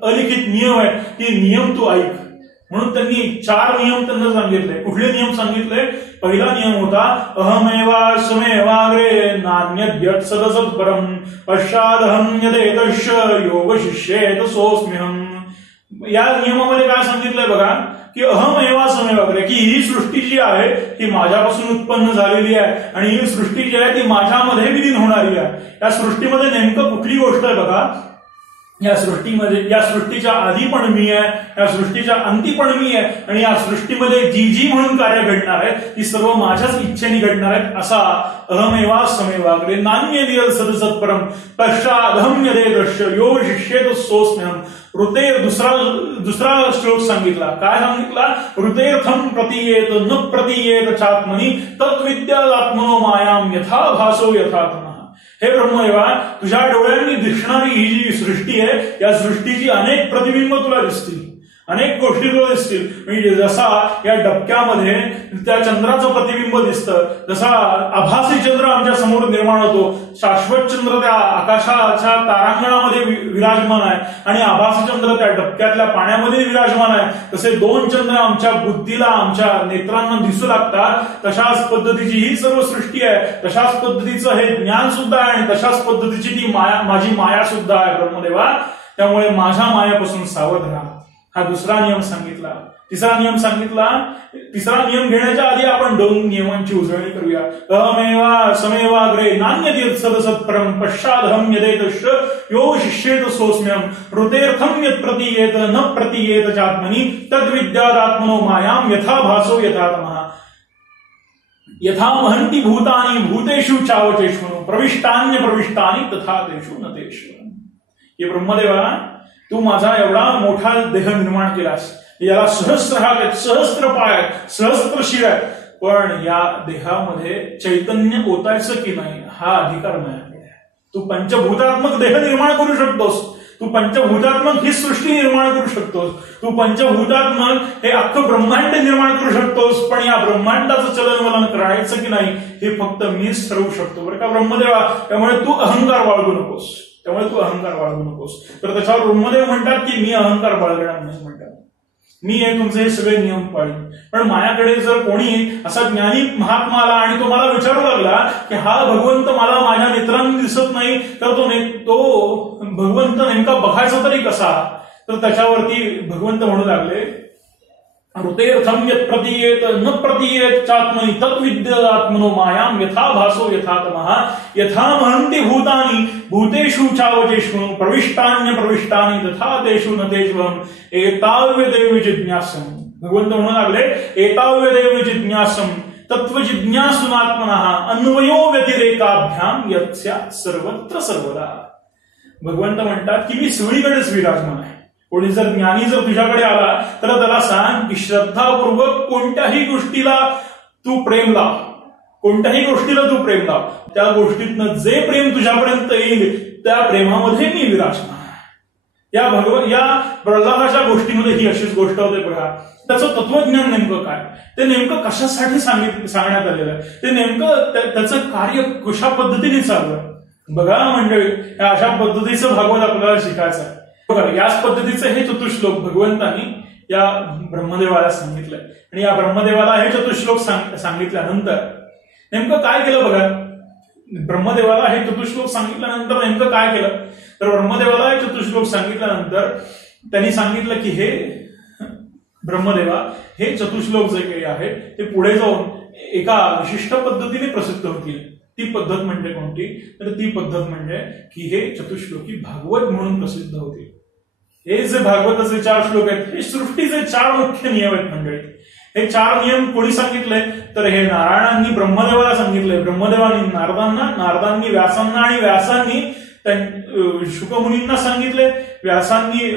अलिखित नियम आहेत. ते नियम तू ऐक. म्हणून त्यांनी 4 नियम त्यांना सांगितले. कुठले नियम सांगितले? पहिला नियम होता अहमेवा समेवाग्रे नान्यद्यत् सदसत् परम पश्चादहं यदेतश्च योग शिष्येत सोऽस्म्यहम्. या नियमामध्ये काय सांगितलंय बघा की अहम एवा समेवाग्रे, की ही सृष्टी जी आहे ही माझ्यापासून उत्पन्न झालेली आहे आणि ही सृष्टी जी आहे ती माझ्यामध्ये विलीन होणारी आहे. या सृष्टीमध्ये नेमकं कुठली गोष्ट आहे बघा. या सृष्टीच्या आधी पण मी आहे, या सृष्टीच्या अंती पण मी आहे आणि या सृष्टीमध्ये जी म्हणून कार्य घडणार आहे ती सर्व माझ्याच इच्छेने घडणार आहेत. असा अहमेवा समेवाग्रे नान्यदियत् सदसत् परम पश्चादहं यदेतश्च योग शिष्येत सोऽस्म्यहम्. ऋतेर दुसरा श्लोक सांगितला. काय सांगितला? ऋतेर्थम प्रतीयेत न प्रतीयेत चात्मनी तत्विद्यात्मनो मायाम यथा भासो यथा तमः. हे ब्रह्मदेवा, तुझ्या डोळ्यांनी दिसणारी ही जी सृष्टी आहे, या सृष्टीची अनेक प्रतिबिंब तुला दिसतील, अनेक गोष्टी तुला दिसतील. म्हणजे जसा या डबक्यामध्ये त्या चंद्राचं प्रतिबिंब दिसतं, जसा आभासी चंद्र आमच्या समोर निर्माण होतो, शाश्वत चंद्र त्या आकाशाच्या तारांगणामध्ये विराजमान आहे आणि आभासी चंद्र त्या डबक्यातल्या पाण्यामध्ये विराजमान आहे, तसे दोन चंद्र आमच्या बुद्धीला, आमच्या नेत्रांना दिसू लागतात. तशाच पद्धतीची ही सर्व सृष्टी आहे, तशाच पद्धतीचं हे ज्ञान सुद्धा आहे आणि तशाच पद्धतीची ती माया, माझी माया सुद्धा आहे ब्रह्मदेवा. त्यामुळे माझ्या मायापासून सावध राहा. हा दुसरा नियम सांगितला. तिसरा नियम सांगितला. तिसरा नियम घेण्याच्या आधी आपण दोन नियमांची उजळणी करूया. अहमेवा समेवाग्रे नान्यतीत सदसत् परम पश्चादहम यदेतश्च यो शिष्येत सोस्म्यम ऋतेर्थम यत् प्रतीयेत न प्रतीयेत चात्मनि तद्विद्यादात्मनो मायाम यथा भासो यथा तमः यथा महन्ति भूतानि भूतेषु चावचेषु प्रविष्टान्य प्रविष्टानि तथा तेषु न तेषु. हे ब्रह्मदेवा, तू माझा एवढा मोठा देह निर्माण केलास, याला सहस्त्र हात आहेत, सहस्त्र पाय आहेत, सहस्त्र शिर आहेत, पण या देहामध्ये चैतन्य ओतायचं की नाही हा अधिकार नाही. तू पंचभूतात्मक देह निर्माण करू शकतोस, तू पंचभूतात्मक ही सृष्टी निर्माण करू शकतोस, तू पंचभूतात्मक हे अख्खं ब्रह्मांड निर्माण करू शकतोस, पण या ब्रह्मांडाचं चलनवलन करायचं की नाही हे फक्त मीच ठरवू शकतो बरं का ब्रह्मदेवा. त्यामुळे तू अहंकार बाळगू नकोस, तर त्याच्यावर ब्रह्मदेव म्हणतात की मी अहंकार बाळगणार नाही म्हणतात, मी हे तुमचे हे सगळे नियम पाळीन. पण माझ्याकडे जर कोणी असा ज्ञानी महात्मा आला आणि तो मला विचारू लागला की हा भगवंत मला माझ्या नेत्रांनी दिसत नाही, तर तो भगवंत नेमका बघायचा तरी कसा, तर त्याच्यावरती भगवंत म्हणू लागले ऋतेर्थम यत् प्रतीयेत न प्रतीयेत चात्मनि तद्विद्यात्मनो मायाम यथा भासो यथा तमः यथा महन्ति भूतानि भूतेषु चावचेषु प्रविष्टान्य प्रविष्टानि तथा तेषु न तेषु एतावदेव जिज्ञासम्. भगवंत म्हणू लागले एतावदेव जिज्ञासम् तत्वजिज्ञासुनात्मनः अन्वयो व्यतिरेकाभ्याम यत्स्या सर्वत्र सर्वदा. भगवंत म्हणतात की मी सगळीकडेच विराजमान आहे. कोणी जर ज्ञानी जर तुझ्याकडे आला तर त्याला सांग की श्रद्धापूर्वक कोणत्याही गोष्टीला तू प्रेम लाव, कोणत्याही गोष्टीला तू प्रेम लाव, त्या गोष्टीतनं जे प्रेम तुझ्यापर्यंत येईल त्या प्रेमामध्ये मी विराजमान. या प्रल्हादाच्या गोष्टीमध्ये ही अशीच गोष्ट होते बघा. त्याचं तत्वज्ञान नेमकं काय, ते नेमकं कशासाठी सांगण्यात आलेलं आहे, ते नेमकं त्याचं कार्य कशा पद्धतीने चालू आहे बघा. मंडळी, अशा पद्धतीचं भागवत आपल्याला शिकायचं आहे. याच पद्धतीचं हे चतुश्लोक भगवंतांनी या ब्रह्मदेवाला सांगितलंय आणि या ब्रह्मदेवाला हे चतुश्लोक सांगितल्यानंतर नेमकं काय केलं बघा. ब्रह्मदेवाला हे चतुश्लोक सांगितल्यानंतर नेमकं काय केलं, तर ब्रह्मदेवाला हे चतुश्लोक सांगितल्यानंतर त्यांनी सांगितलं की हे ब्रह्मदेवा, हे चतुश्लोक जे काही आहेत ते पुढे जाऊन एका विशिष्ट पद्धतीने प्रसिद्ध होतील. ती पद्धत म्हणजे कोणती, तर ती पद्धत म्हणजे की हे चतुश्लोकी भागवत म्हणून प्रसिद्ध होतील. हे जे भागवताचे 4 श्लोक आहेत हे सृष्टीचे 4 मुख्य नियम आहेत मंडळी. हे 4 नियम कोणी सांगितले, तर हे नारायणांनी ब्रह्मदेवाला सांगितले, ब्रह्मदेवानी नारदांना, नारदांनी व्यासांना आणि व्यासांनी शुकमुनींना सांगितले, व्यासांनी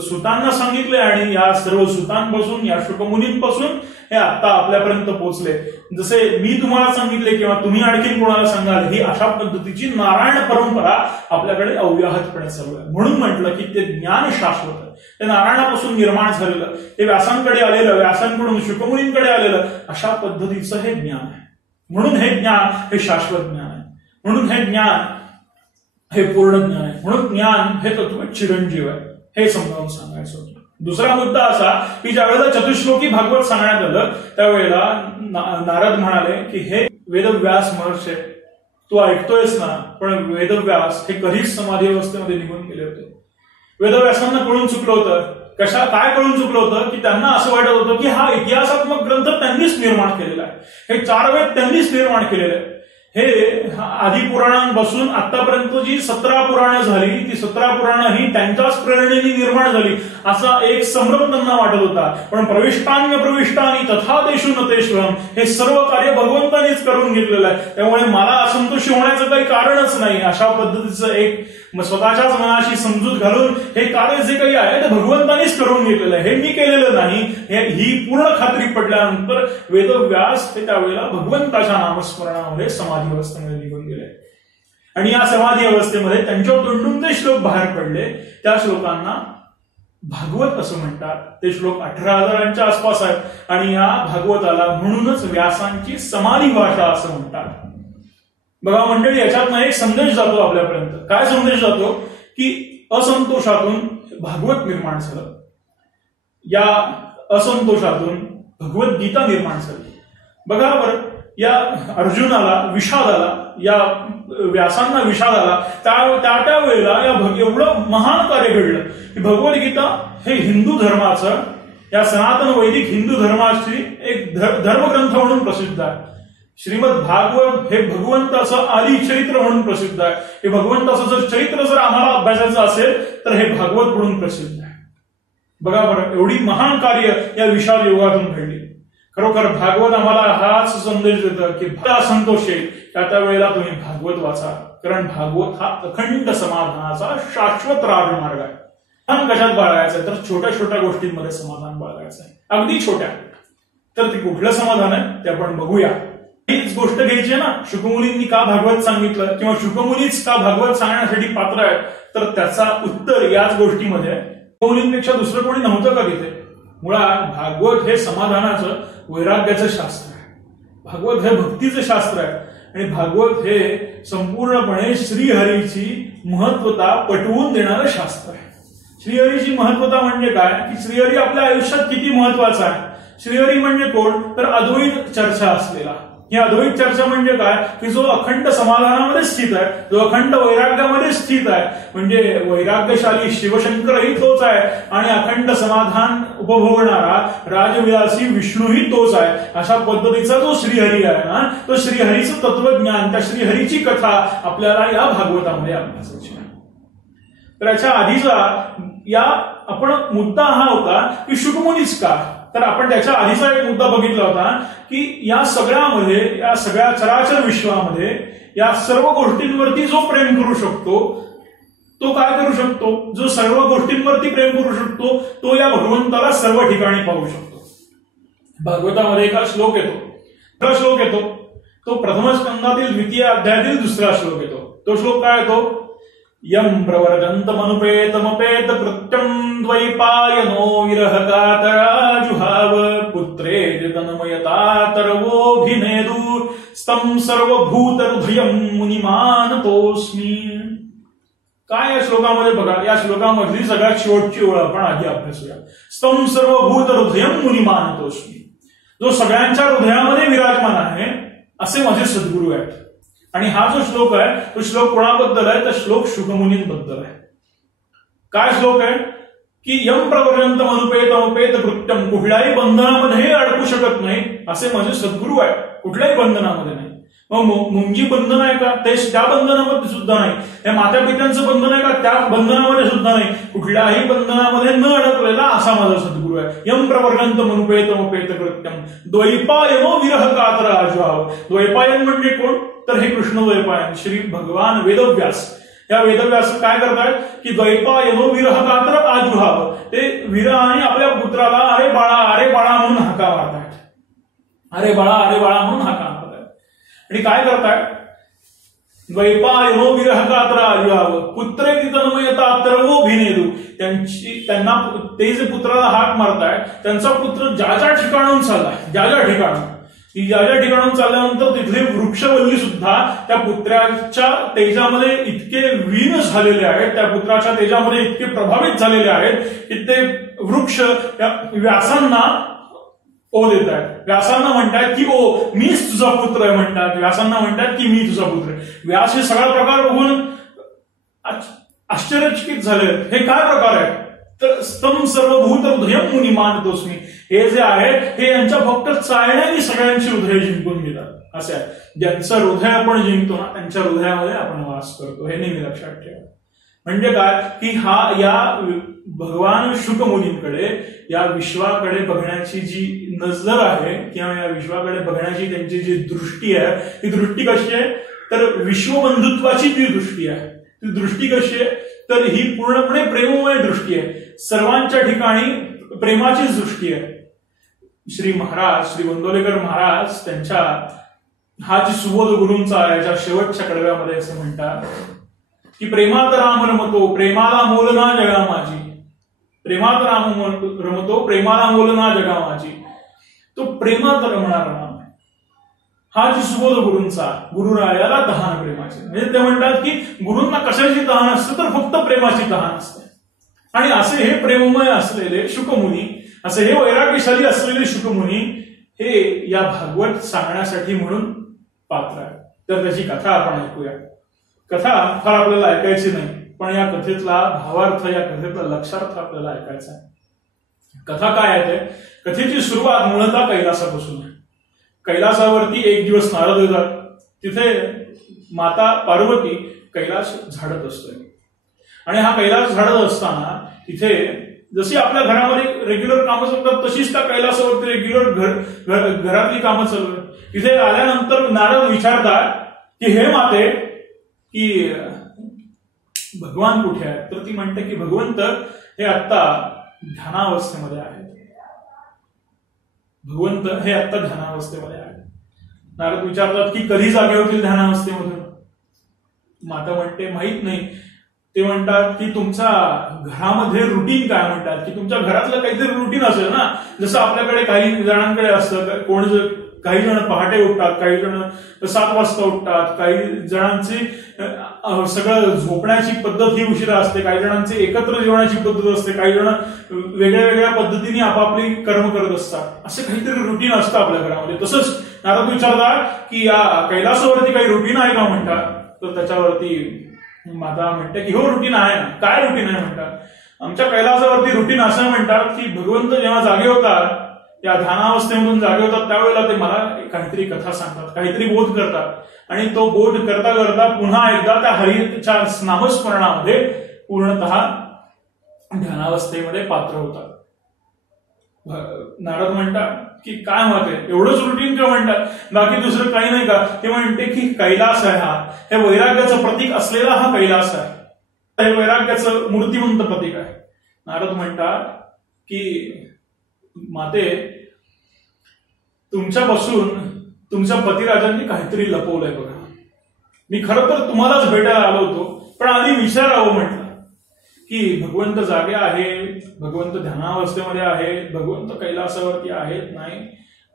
सुतांना सांगितले आणि या सर्व सुतांपासून, या शुकमुनींपासून हे आता आपल्यापर्यंत पोहोचले. जसे मी तुम्हाला सांगितले किंवा तुम्ही आणखी कोणाला सांगाल, ही अशा पद्धतीची नारायण परंपरा आपल्याकडे अव्याहतपणे चालू आहे. म्हणून म्हटलं की ते ज्ञान शाश्वत आहे, ते नारायणापासून निर्माण झालेलं, ते व्यासांकडे आलेलं, व्यासांकडून शुकमुनींकडे आलेलं, अशा पद्धतीचं हे ज्ञान आहे. म्हणून हे ज्ञान हे शाश्वत ज्ञान आहे, म्हणून हे ज्ञान हे पूर्ण ज्ञान आहे, म्हणून ज्ञान हे तत्व चिरंजीव आहे, हे समजावून सांगायचं होतं. दुसरा मुद्दा असा की ज्या वेळेला चतुश्लोकी भागवत सांगण्यात आलं त्यावेळेला नारद म्हणाले की हे वेदव्यास महर्षे, तू ऐकतोयस ना, पण वेदव्यास हे कधीच समाधी अवस्थेमध्ये निघून गेले होते. वेदव्यासांना कळून चुकलं होतं. काय कळून चुकलं होतं की त्यांना असं वाटत होतं की हा इतिहासात्मक ग्रंथ त्यांनीच निर्माण केलेला आहे, हे 4 वेद त्यांनीच निर्माण केलेले आहे. हे आदी पुराणांपासून आतापर्यंत जी 17 पुराणं झाली, ती 17 पुराणं ही त्यांच्याच प्रेरणेने निर्माण झाली असा एक संभ्रम त्यांना वाटत होता. पण प्रविष्टान्य प्रविष्टानी तथा तेषु न तेषुहम, हे सर्व कार्य भगवंतानीच करून घेतलेलं आहे. त्यामुळे मला असंतोषी होण्याचं काही कारणच नाही. अशा पद्धतीचं एक मग स्वतःच्याच मनाशी समजूत घालून हे कार्य जे काही आहे ते भगवंतानीच करून घेतलेलं आहे, हे मी केलेलं नाही, ही पूर्ण खात्री पडल्यानंतर वेदव्यास हे त्यावेळेला भगवंताच्या नामस्मरणामध्ये समाधी अवस्थेमध्ये निघून गेले. आणि या समाधी अवस्थेमध्ये त्यांच्या तोंडून जे श्लोक बाहेर पडले त्या श्लोकांना भागवत असं म्हणतात. ते श्लोक 18,000च्या आसपास आहेत आणि या भागवताला म्हणूनच व्यासांची समाधी भाषा असं म्हणतात. बघा मंडळी, याच्यातनं एक संदेश जातो आपल्यापर्यंत. काय संदेश जातो? की असंतोषातून भागवत निर्माण झालं, या असंतोषातून भगवद्गीता निर्माण झाली. बघा बरं, या अर्जुनाला विषाद आला, या व्यासांना विषाद आला, त्या वेळेला या एवढं महान कार्य घडलं की भगवद्गीता हे हिंदू धर्माचं, या सनातन वैदिक हिंदू धर्माची एक धर्मग्रंथ म्हणून प्रसिद्ध आहे. श्रीमद भागवत हे भगवंताचं आदी चरित्र म्हणून प्रसिद्ध आहे. हे भगवंताचं जर चरित्र जर आम्हाला अभ्यासायचं असेल तर हे भागवत म्हणून प्रसिद्ध आहे. बघा बरं, एवढी महान कार्य या विषाद युगातून घडली. खरोखर भागवत आम्हाला हाच संदेश देतं की असंतोष येईल त्या वेळेला तुम्ही भागवत वाचा, कारण भागवत हा अखंड समाधानाचा शाश्वत राजमार्ग आहे. कशात बाळगायचं तर छोट्या छोट्या गोष्टींमध्ये समाधान बाळगायचं आहे, अगदी छोट्या. तर ते कुठलं समाधान आहे ते आपण बघूया. हीच गोष्ट घ्यायची ना, शुकमुनींनी का भागवत सांगितलं किंवा शुकमुनीच का भागवत सांगण्यासाठी पात्र आहे, तर त्याचा उत्तर याच गोष्टीमध्ये. शुकमुनींपेक्षा दुसरं कोणी नव्हतं का तिथे? मुळात भागवत हे समाधानाचं, वैराग्याचं शास्त्र आहे. भागवत हे भक्तीचं शास्त्र आहे आणि भागवत हे संपूर्णपणे श्रीहरीची महत्वता पटवून देणारं शास्त्र आहे. श्रीहरीची महत्वता म्हणजे काय की श्रीहरी आपल्या आयुष्यात किती महत्वाचा आहे. श्रीहरी म्हणजे कोण तर अद्वैत चर्चा असलेला. ही अद्वैत चर्चा म्हणजे काय की जो अखंड समाधानामध्ये स्थित आहे, जो अखंड वैराग्यामध्ये स्थित आहे. म्हणजे वैराग्यशाली शिवशंकरही तोच आहे आणि अखंड समाधान उपभोगणारा राजविलासी विष्णूही तोच आहे. अशा पद्धतीचा जो श्रीहरी आहे ना, तो श्रीहरीचं तत्वज्ञान, त्या श्रीहरीची कथा आपल्याला या भागवतामध्ये अभ्यासायची आहे. तर याच्या आधीचा या आपण मुद्दा हा होता की शुकमुनीच का, तर आपण त्याच्या आधीचा एक मुद्दा बघितला होता की या सगळ्यामध्ये, या सगळ्या चराचर विश्वामध्ये या सर्व गोष्टींवरती जो प्रेम करू शकतो तो काय करू शकतो? जो सर्व गोष्टींवरती प्रेम करू शकतो तो या भगवंताला सर्व ठिकाणी पाहू शकतो. भागवतामध्ये एक श्लोक येतो, तो प्रथम स्कंदातील द्वितीय अध्यायातील दुसरा श्लोक येतो. तो श्लोक काय येतो? यम प्रवर्गन्तमनुपेतमपेत कृत्यं द्वैपायनो विरह कातराजुहाव पुत्रे तन्मयतातरवोऽभिनेदु स्तं सर्वभूतहृदयं मुनिमानतोऽस्मि. काय या श्लोकामध्ये बघा, या श्लोकामधली सगळ्यात शेवटची ओळ आपण आधी अभ्यासूया. स्तं सर्वभूतहृदयं मुनिमानतोऽस्मि. जो सगळ्यांच्या हृदयामध्ये विराजमान आहे असे माझे सद्गुरू आहेत. आणि हा जो श्लोक आहे तो श्लोक कोणाबद्दल आहे? तर श्लोक शुकमुनींबद्दल आहे. काय श्लोक आहे की यम प्रवर्गन्तम अनुपेत कृत्यम, कुठल्याही बंधनामध्ये अडकू शकत नाही असे माझे सद्गुरू आहे. कुठल्याही बंधनामध्ये नाही. मग मुंजी बंधन आहे का? ते त्या बंधनामध्ये सुद्धा नाही. त्या माता पित्यांचं बंधन आहे का? त्या बंधनामध्ये सुद्धा नाही. कुठल्याही बंधनामध्ये न अडकलेला असा माझा सद्गुरू आहे. यम प्रवर्गन्तम अनुपेत कृत्यम द्वैपायनो विरह कातराजुहाव. द्वैपायन म्हणजे कोण? तर हे कृष्ण द्वैपायन, श्री भगवान वेदव्यास. या वेदव्यास काय करतायत की द्वैपायनो विरह कातर आजुहाव, ते विरहाने आपल्या पुत्राला अरे बाळा म्हणून हाका मारतायत. अरे बाळा म्हणून हाका मारतायत. आणि काय करतायत? द्वैपायनो विरह कातर आजुहाव पुत्रे तन्मयतातरवोऽभिनेदु. त्यांना ते जे पुत्राला हाक मारतायत त्यांचा पुत्र ज्या ठिकाणून चाललाय, ज्या ठिकाणून चालल्यानंतर तिथले वृक्षवल्ली सुद्धा त्या पुत्राच्या तेजामध्ये इतके वीण झालेले आहेत, त्या पुत्राच्या तेजामध्ये इतके प्रभावित झालेले आहेत की ते वृक्ष व्यासांना ओ देत आहेत. व्यासांना म्हणतात की ओ मीच तुझा पुत्र आहे म्हणतात. व्यासांना म्हणतात की मी तुझा पुत्र आहे. व्यास हे सगळा प्रकार बघून आश्चर्यचकित झाले. हे काय प्रकार आहे? तर स्तम सर्वभूत हृदयं मुनिमानतोऽस्मि. हे जे आहे हे यांच्या फक्त चालण्याने सगळ्यांची हृदय जिंकून घेतात असे आहे. ज्यांचं हृदय आपण जिंकतो ना त्यांच्या हृदयामध्ये आपण वास करतो, हे नेहमी लक्षात ठेवा. म्हणजे काय की हा या भगवान शुकमुनींकडे या विश्वाकडे बघण्याची जी नजर आहे किंवा या विश्वाकडे बघण्याची त्यांची जी दृष्टी आहे ती दृष्टी कशी आहे? तर विश्वबंधुत्वाची जी दृष्टी आहे ती दृष्टी कशी आहे, तर ही पूर्णपणे प्रेममय दृष्टी आहे. सर्वांच्या ठिकाणी प्रेमाचीच दृष्टी आहे. श्री गोंदवलेकर महाराज त्यांच्या हा जी सुबोध गुरूंचा याच्या शेवटच्या कडव्यामध्ये असं म्हणतात की प्रेमात राम रमतो प्रेमाला मोलना जगा माझी, प्रेमात राम रमतो प्रेमाला मोलना जगा माझी. तो प्रेमात रमणारा राम आहे. हा जी सुबोध गुरूंचा, गुरुरायाला तहान प्रेमाची. म्हणजे ते म्हणतात की गुरूंना कशाची तहान असते, तर फक्त प्रेमाची तहान असते. आणि असे हे प्रेममय असलेले शुकमुनी, असे हे वैराग्यशाली असलेले शुकमुनी हे या भागवत सांगण्यासाठी म्हणून पात्र आहे. तर त्याची कथा आपण ऐकूया. कथा फार आपल्याला ऐकायची नाही, पण या कथेतला भावार्थ, या कथेतला लक्षार्थ आपल्याला ऐकायचा आहे. कथा काय आहे ते, कथेची सुरुवात मूळतः कैलासापासून आहे. कैलासावरती एक दिवस नारद येतात. तिथे माता पार्वती कैलास झाडत असते. आणि हा कैलास झाडत असताना तिथे जशी आपल्या घरामध्ये रेग्युलर कामं चालतात तशीच त्या कैलासावरती रेग्युलर घरातली कामं चालू. तिथे आल्यानंतर नारद विचारतात की हे माते की भगवान कुठे आहे. तर ती म्हणते की भगवंत हे आत्ता ध्यानावस्थेमध्ये आहेत. भगवंत हे आत्ता ध्यानावस्थेमध्ये आहेत. नारद विचारतात की कधी जागे होतील ध्यानावस्थेमधून. माता म्हणते माहित नाही. ते म्हणतात की तुमचा घरामध्ये रुटीन काय, म्हणतात की तुमच्या घरातलं काहीतरी रुटीन असेल ना. जसं आपल्याकडे काही जणांकडे असतं, काही जण पहाटे उठतात, काही जण 7 वाजता उठतात, काही जणांची सगळं झोपण्याची पद्धत ही उशिरा असते, काही जणांची एकत्र जेवणाची पद्धत असते, काही जण वेगळ्या वेगळ्या पद्धतीने आपापली कर्म करत असतात. असं काहीतरी रुटीन असतं आपल्या घरामध्ये. तसंच नारद विचारतात की या कैलासावरती काही रुटीन आहे का म्हणतात. तर त्याच्यावरती माता म्हणते की हो रुटीन आहे ना. काय रुटीन आहे म्हणतात. आमच्या कैलासावरती रुटीन असं म्हणतात की भगवंत जेव्हा जागे होतात, या ध्यानावस्थेमधून जागे होतात, त्यावेळेला ते मला काहीतरी कथा सांगतात, काहीतरी बोध करतात. आणि तो बोध करता करता पुन्हा एकदा त्या हरीच्या नामस्मरणामध्ये पूर्णतः ध्यानावस्थेमध्ये पात्र होतात. नारद म्हणतात की काय मत आहे, एवढंच रुटीन का म्हणतात, बाकी दुसरं काही नाही का. ते म्हणते की कैलास आहे हा, हे वैराग्याचं प्रतीक असलेला हा कैलास आहे, हे वैराग्याचं मूर्तिमंत प्रतीक आहे. नारद म्हणतात की माते तुमच्यापासून तुमच्या पतिराजांनी काहीतरी लपवलंय बघा. मी खरं तर तुम्हालाच भेटायला आलो होतो, पण आधी विचारावं म्हटलं की भगवंत जागे आहे, भगवंत ध्यानावस्थेमध्ये आहेत, भगवंत कैलासावरती आहेत नाही.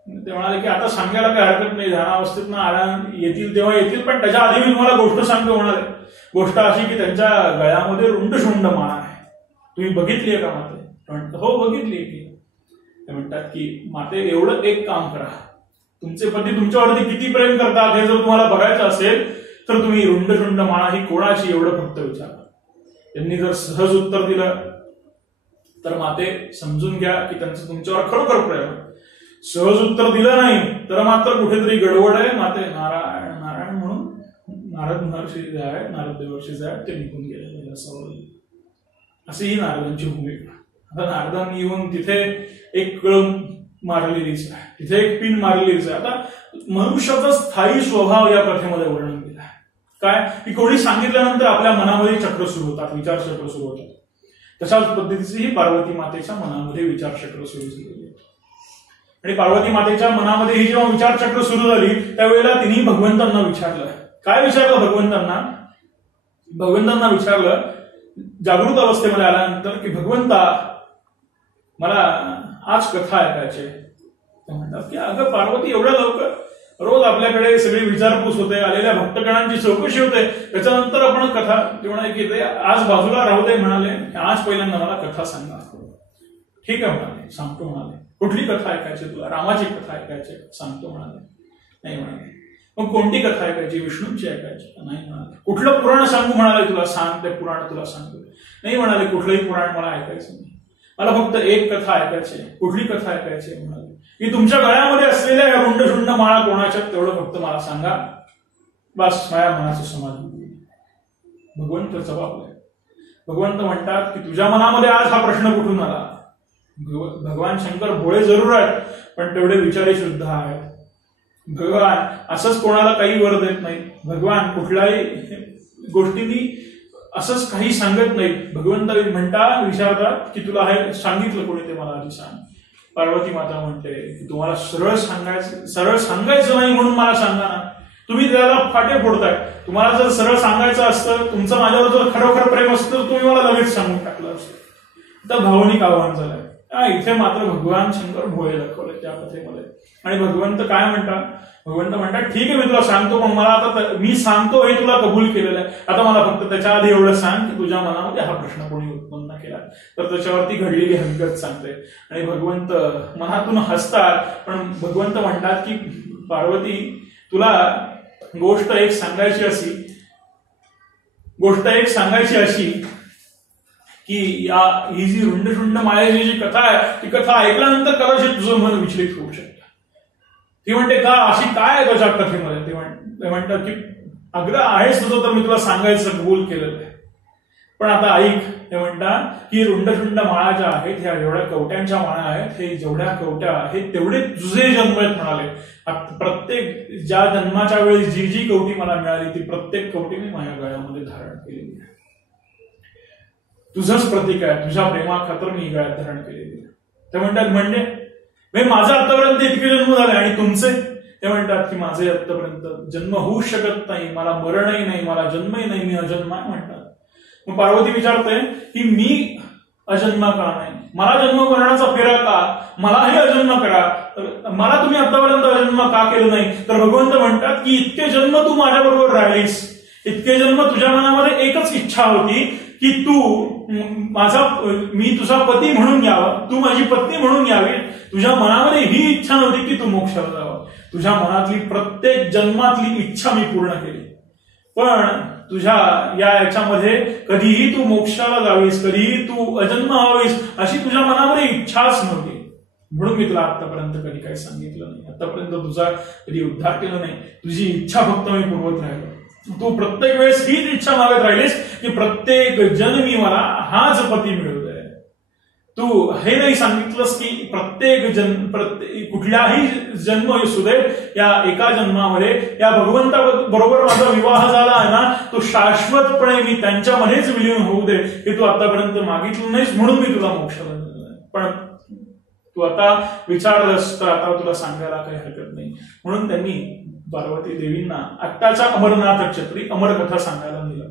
ते म्हणाले की आता सांगायला काही हरकत नाही, ध्यानावस्थेतनं आराम येतील तेव्हा येतील, पण त्याच्या आधी मी तुम्हाला गोष्ट सांगतो म्हणाले. गोष्ट अशी की त्यांच्या गळ्यामध्ये रुंडशुंड माळा आहे. तुम्ही बघितली आहे का माते. म्हणतात हो बघितली की. ते म्हणतात की माते एवढं एक काम करा, तुमचे पती तुमच्यावरती किती प्रेम करतात हे जर तुम्हाला बघायचं असेल तर तुम्ही रुंडशुंड माळा ही कोणाची एवढं फक्त विचारा. त्यांनी जर सहज उत्तर दिलं तर माते समजून घ्या की त्यांचं तुमच्यावर खरोखर प्रेम आहे. सहज उत्तर दिलं नाही तर मात्र कुठेतरी गडबड आहे. माते नारायण नारायण म्हणून नारद महर्षी जे आहे, नारद देवर्षी जे आहेत, ते निघून गेले अशी ही नारदांची भूमिका. आता नारदांनी येऊन तिथे एक कळ मारलेलीच आहे, तिथे एक पिन मारलेलीच आहे. आता मनुष्याचा स्थायी स्वभाव या कथेमध्ये वर्णन केला आहे. काय की कोणी सांगितल्यानंतर आपल्या मनामध्ये चक्र सुरू होतात, विचार चक्र सुरू होतात. तशाच पद्धतीची ही पार्वती मातेच्या मनामध्ये विचार चक्र सुरू झालेली आहे. आणि पार्वती मातेच्या मनामध्ये ही जेव्हा विचार चक्र सुरू झाली त्यावेळेला तिने भगवंतांना विचारलं. काय विचारलं भगवंतांना. भगवंतांना विचारलं जागृत अवस्थेमध्ये आल्यानंतर की भगवंता मला आज कथा ऐकायची. ते म्हणतात की अगं पार्वती एवढ्या लवकर, रोज आपल्याकडे सगळी विचारपूस होते, आलेल्या भक्तगणांची चौकशी होते, त्याच्यानंतर आपण कथा. ते म्हणाले की ते आज बाजूला राहू दे. म्हणाले आज पहिल्यांदा मला कथा सांगा. ठीक आहे म्हणाले, सांगतो म्हणाले. कुठली कथा ऐकायची तुला. रामाची कथा ऐकायची. सांगतो म्हणाले. नाही म्हणाले. मग कोणती कथा ऐकायची. विष्णूंची ऐकायची. नाही म्हणाले. कुठलं पुराण सांगू म्हणाले तुला. सांग ते पुराण तुला सांगतो. नाही म्हणाले कुठलंही पुराण मला ऐकायचं नाही, मला फक्त एक कथा ऐकायची. कुठली कथा ऐकायची म्हणाले की तुमच्या गळ्यामध्ये असलेल्या या रुंडशुंड माळा कोणाच्या तेवढं फक्त मला सांगा, बस माझ्या मनाचं समाधान. भगवंत जबाबदार. भगवंत म्हणतात की तुझ्या मनामध्ये आज हा प्रश्न कुठून आला. भगवान शंकर भोळे जरूर आहेत पण तेवढे विचारी शुद्ध आहेत. भगवान असंच कोणाला काही वर देत नाही. भगवान कुठल्याही गोष्टींनी असंच काही सांगत नाही. भगवंत विचारतात की तुला हे सांगितलं कोणी ते मला आधी सांग. पार्वती माता म्हणते की तुम्हाला सरळ सांगायचं नाही म्हणून मला सांगा ना. तुम्ही त्याला फाटे फोडताय. तुम्हाला जर सरळ सांगायचं असतं, तुमचं माझ्यावर जर खरोखर प्रेम असतं तर तुम्ही मला लगेच सांगून टाकलं असतं. तर भावनिक आव्हान झालंय. इथे मात्र भगवान शंकर भोळे दाखवले त्या कथेमध्ये. आणि भगवंत काय म्हणतात? भगवंत म्हणतात ठीक आहे मी तुला सांगतो, पण मला आता मी सांगतो हे तुला कबूल केलेलं आहे. आता मला फक्त त्याच्या आधी एवढं सांग की तुझ्या मनामध्ये हा प्रश्न कोणी उत्पन्न केला. तर त्याच्यावरती घडलेली हरकत सांगते. आणि भगवंत मनातून हसतात. पण भगवंत म्हणतात की पार्वती तुला गोष्ट एक सांगायची अशी की ही जी रुंड मायाची जी कथा आहे ती कथा ऐकल्यानंतर कदाचित तुझं मन विचलित होऊ शकतं. ती म्हणते का अशी काय आहे तुझ्या कथेमध्ये? ते म्हणतात की आग्रह आहेच तुझं तर मी तुला सांगायचं कबूल केलेलं आहे. पण आता ऐक. ते म्हणतात की रुंड माळा ज्या आहेत ह्या जेवढ्या कवट्यांच्या माळा आहेत, हे जेवढ्या कवट्या आहेत तेवढे तुझे जन्म आहेत म्हणाले. प्रत्येक ज्या जन्माच्या वेळी जी कवटी मला मिळाली ती प्रत्येक कवटी मी माझ्या गळ्यामध्ये धारण केलेली आहे. तुझंच प्रतीक आहे. तुझ्या प्रेमाखातर मी गळ्यात धारण केलेली आहे. ते म्हणतात म्हणजे माझं आतापर्यंत इतके जन्म झाले आणि तुमचे? ते म्हणतात की माझे आतापर्यंत जन्म होऊ शकत नाही, मला मरणही नाही, मला जन्मही नाही, मी अजन्म आहे म्हणतात. मग पार्वती विचारते की मी अजन्मा का नाही? मला जन्म मरणाचा फेरा का? मलाही अजन्म करा. मला तुम्ही आतापर्यंत अजन्म का केलं नाही? तर भगवंत म्हणतात की इतके जन्म तू माझ्याबरोबर राहिलीस, इतके जन्म तुझ्या मनामध्ये एकच इच्छा होती की मी तुझा पती म्हणून यावं, तू माझी पत्नी म्हणून यावी. तुझ्या मनामध्ये ही इच्छा नव्हती की तू मोक्षाला जावं. तुझ्या मनातली प्रत्येक जन्मातली इच्छा मी पूर्ण केली. पण तुझ्या याच्यामध्ये कधीही तू मोक्षाला जावीस, कधीही तू अजन्म व्हावीस अशी तुझ्या मनामध्ये इच्छाच नव्हती. म्हणून मी तुला आतापर्यंत कधी काही सांगितलं नाही, आतापर्यंत तुझा कधी उद्धार केला नाही. तुझी इच्छा फक्त मी पुरवत राहिलो. तू प्रत्येक वेळेस हीच इच्छा मागत राहिलीस की प्रत्येक जन्मी मला हाच पती मिळू दे. तू हे नाही सांगितलंस की कुठल्याही जन्म असू दे, या एका जन्मामध्ये या भगवंता बरोबर माझा विवाह झाला आहे ना, तो शाश्वतपणे मी त्यांच्यामध्येच विलीन होऊ दे हे तू आतापर्यंत मागितलं नाहीस. म्हणून मी तुला मोक्षाला दिलं. पण तू आता विचारलंस तर आता तुला सांगायला काही हरकत नाही. म्हणून त्यांनी पार्वती देवींना आत्ताच्या अमरनाथ क्षेत्री अमरकथा सांगायला दिलं.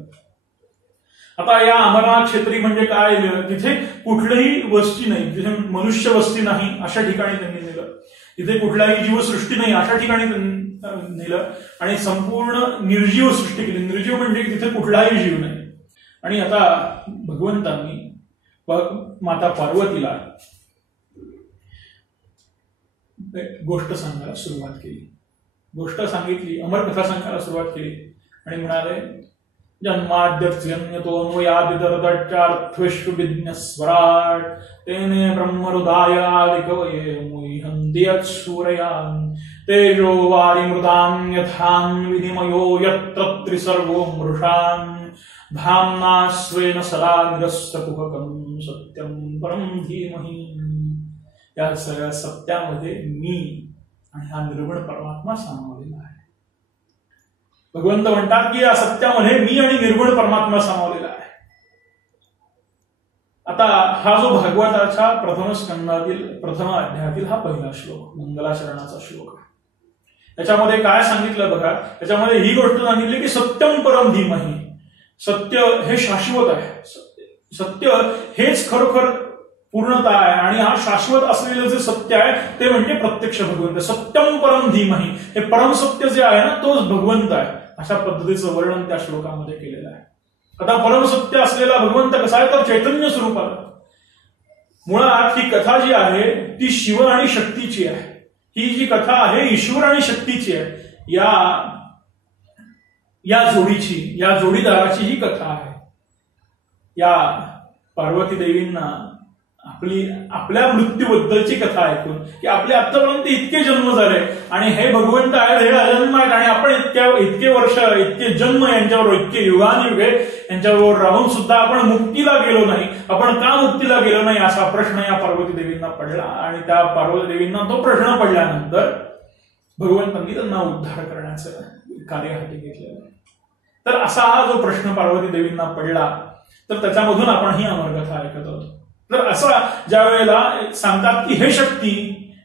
आता या अमरनाथ क्षेत्री म्हणजे काय? तिथे कुठलीही वस्ती नाही, तिथे मनुष्य वस्ती नाही अशा ठिकाणी त्यांनी नेलं. तिथे कुठल्याही जीवसृष्टी नाही अशा ठिकाणी त्यांनी नेलं आणि संपूर्ण निर्जीव सृष्टी केली. निर्जीव म्हणजे तिथे कुठलाही जीव नाही. आणि आता भगवंतांनी माता पार्वतीला गोष्ट सांगायला सुरुवात केली. गोष्ट सांगितली, अमरकथा सांगायला सुरुवात केली आणि म्हणाले जन्माद्यर्थ्यन्यतोऽन्वयादितरतश्चार्थविष्णुविज्ञस्वराट् तेने ब्रह्महृदायादिकवये मुह्यन्ति यत्सूरयान् तेजो वारिमृदां यथान् विनिमयो यत्र त्रिसर्गो मृषान् धाम्ना स्वेन सदा निरस्तकुहकं सत्यं परं धीमहि. या सगळ्या सत्यामध्ये मी आणि हा निर्गुण परमात्मा सामावलेला आहे. भगवंत म्हणतात की या सत्यामध्ये मी आणि निर्गुण परमात्मा सामावलेला आहे. आता हा जो भागवताच्या प्रथम स्कंदातील प्रथम अध्यायातील हा पहिला श्लोक, मंगलाचरणाचा श्लोक आहे. त्याच्यामध्ये काय सांगितलं बघा. त्याच्यामध्ये ही गोष्ट सांगितली की सत्यम परम धीमहि. सत्य हे शाश्वत आहे. सत्य हेच खरोखर पूर्णता आहे आणि हा शाश्वत असलेलं जे सत्य आहे ते म्हणजे प्रत्यक्ष भगवंत. सत्यम परम धीमहि, हे परम सत्य जे आहे ना तोच भगवंत आहे. अशा पद्धतीचं वर्णन त्या श्लोकामध्ये केलेलं आहे. आता परमसत्य असलेला भगवंत कसा आहे तर चैतन्य स्वरूपाला. मुळात ही कथा जी आहे ती शिव आणि शक्तीची आहे. ही जी कथा आहे ईश्वर आणि शक्तीची आहे. या जोडीची, या जोडीदाराची ही कथा आहे. या पार्वती देवींना आपल्या मृत्यूबद्दलची कथा ऐकून की आपले आतापर्यंत इतके जन्म झाले आणि हे भगवंत आहेत, हे अजन्म आहेत आणि आपण इतके वर्ष, इतके जन्म यांच्याबरोबर, इतके युगानुयुगे यांच्याबरोबर राहून सुद्धा आपण मुक्तीला गेलो नाही. आपण का मुक्तीला गेलो नाही असा प्रश्न या पार्वती देवींना पडला. आणि त्या पार्वती देवींना तो प्रश्न पडल्यानंतर भगवंतांनी त्यांना उद्धार करण्याचं कार्य हाती घेतलेलं आहे. तर असा हा जो प्रश्न पार्वती देवींना पडला, तर त्याच्यामधून आपण ही अमरकथा ऐकत आहोत. तर असा ज्या वेळेला सांगतात की हे शक्ती,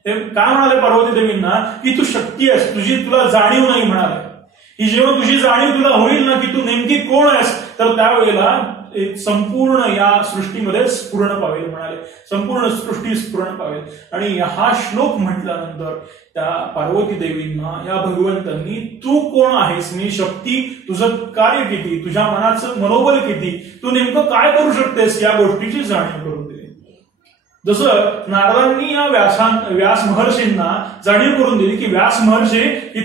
हे काय म्हणाले पार्वती देवींना की तू शक्ती आहेस, तुला जाणीव नाही म्हणाले. ही जेव्हा तुझी जाणीव तुला होईल ना की तू नेमकी कोण आहेस, तर त्यावेळेला संपूर्ण या सृष्टीमध्ये स्फुरण पावेल म्हणाले, संपूर्ण सृष्टी स्फुरण पावेल. आणि हा श्लोक म्हटल्यानंतर त्या पार्वती देवींना या भगवंतांनी तू कोण आहेस, मी शक्ती, तुझं कार्य किती, तुझ्या मनाचं मनोबल किती, तू नेमकं काय करू शकतेस या गोष्टीची जाणीव करून दिली. जसं नारदांनी या व्यास महर्षींना जाणीव करून दिली की व्यास महर्षी की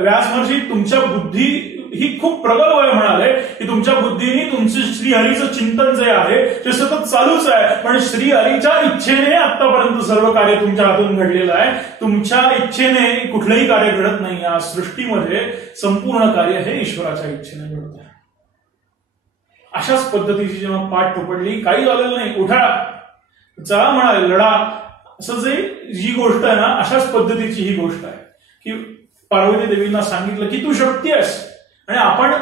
व्यास महर्षी तुमच्या बुद्धी ही खूप प्रबळ आहे म्हणाले की तुमच्या बुद्धीने तुमचं श्रीहरीचं चिंतन जे आहे ते सतत चालूच आहे, पण श्रीहरीच्या इच्छेने आतापर्यंत सर्व कार्य तुमच्या हातून घडलेलं आहे. तुमच्या इच्छेने कुठलंही कार्य घडत नाही. या सृष्टीमध्ये संपूर्ण कार्य हे ईश्वराच्या इच्छेने घडत आहे. अशाच पद्धतीची जेव्हा पाठ ठोपडली, काही झालेलं नाही, उठा चला म्हणाले, लढा, असं जी गोष्ट आहे ना, अशाच पद्धतीची ही गोष्ट आहे की पार्वती देवींना सांगितलं की तू शक्ती आहेस आणि आपण,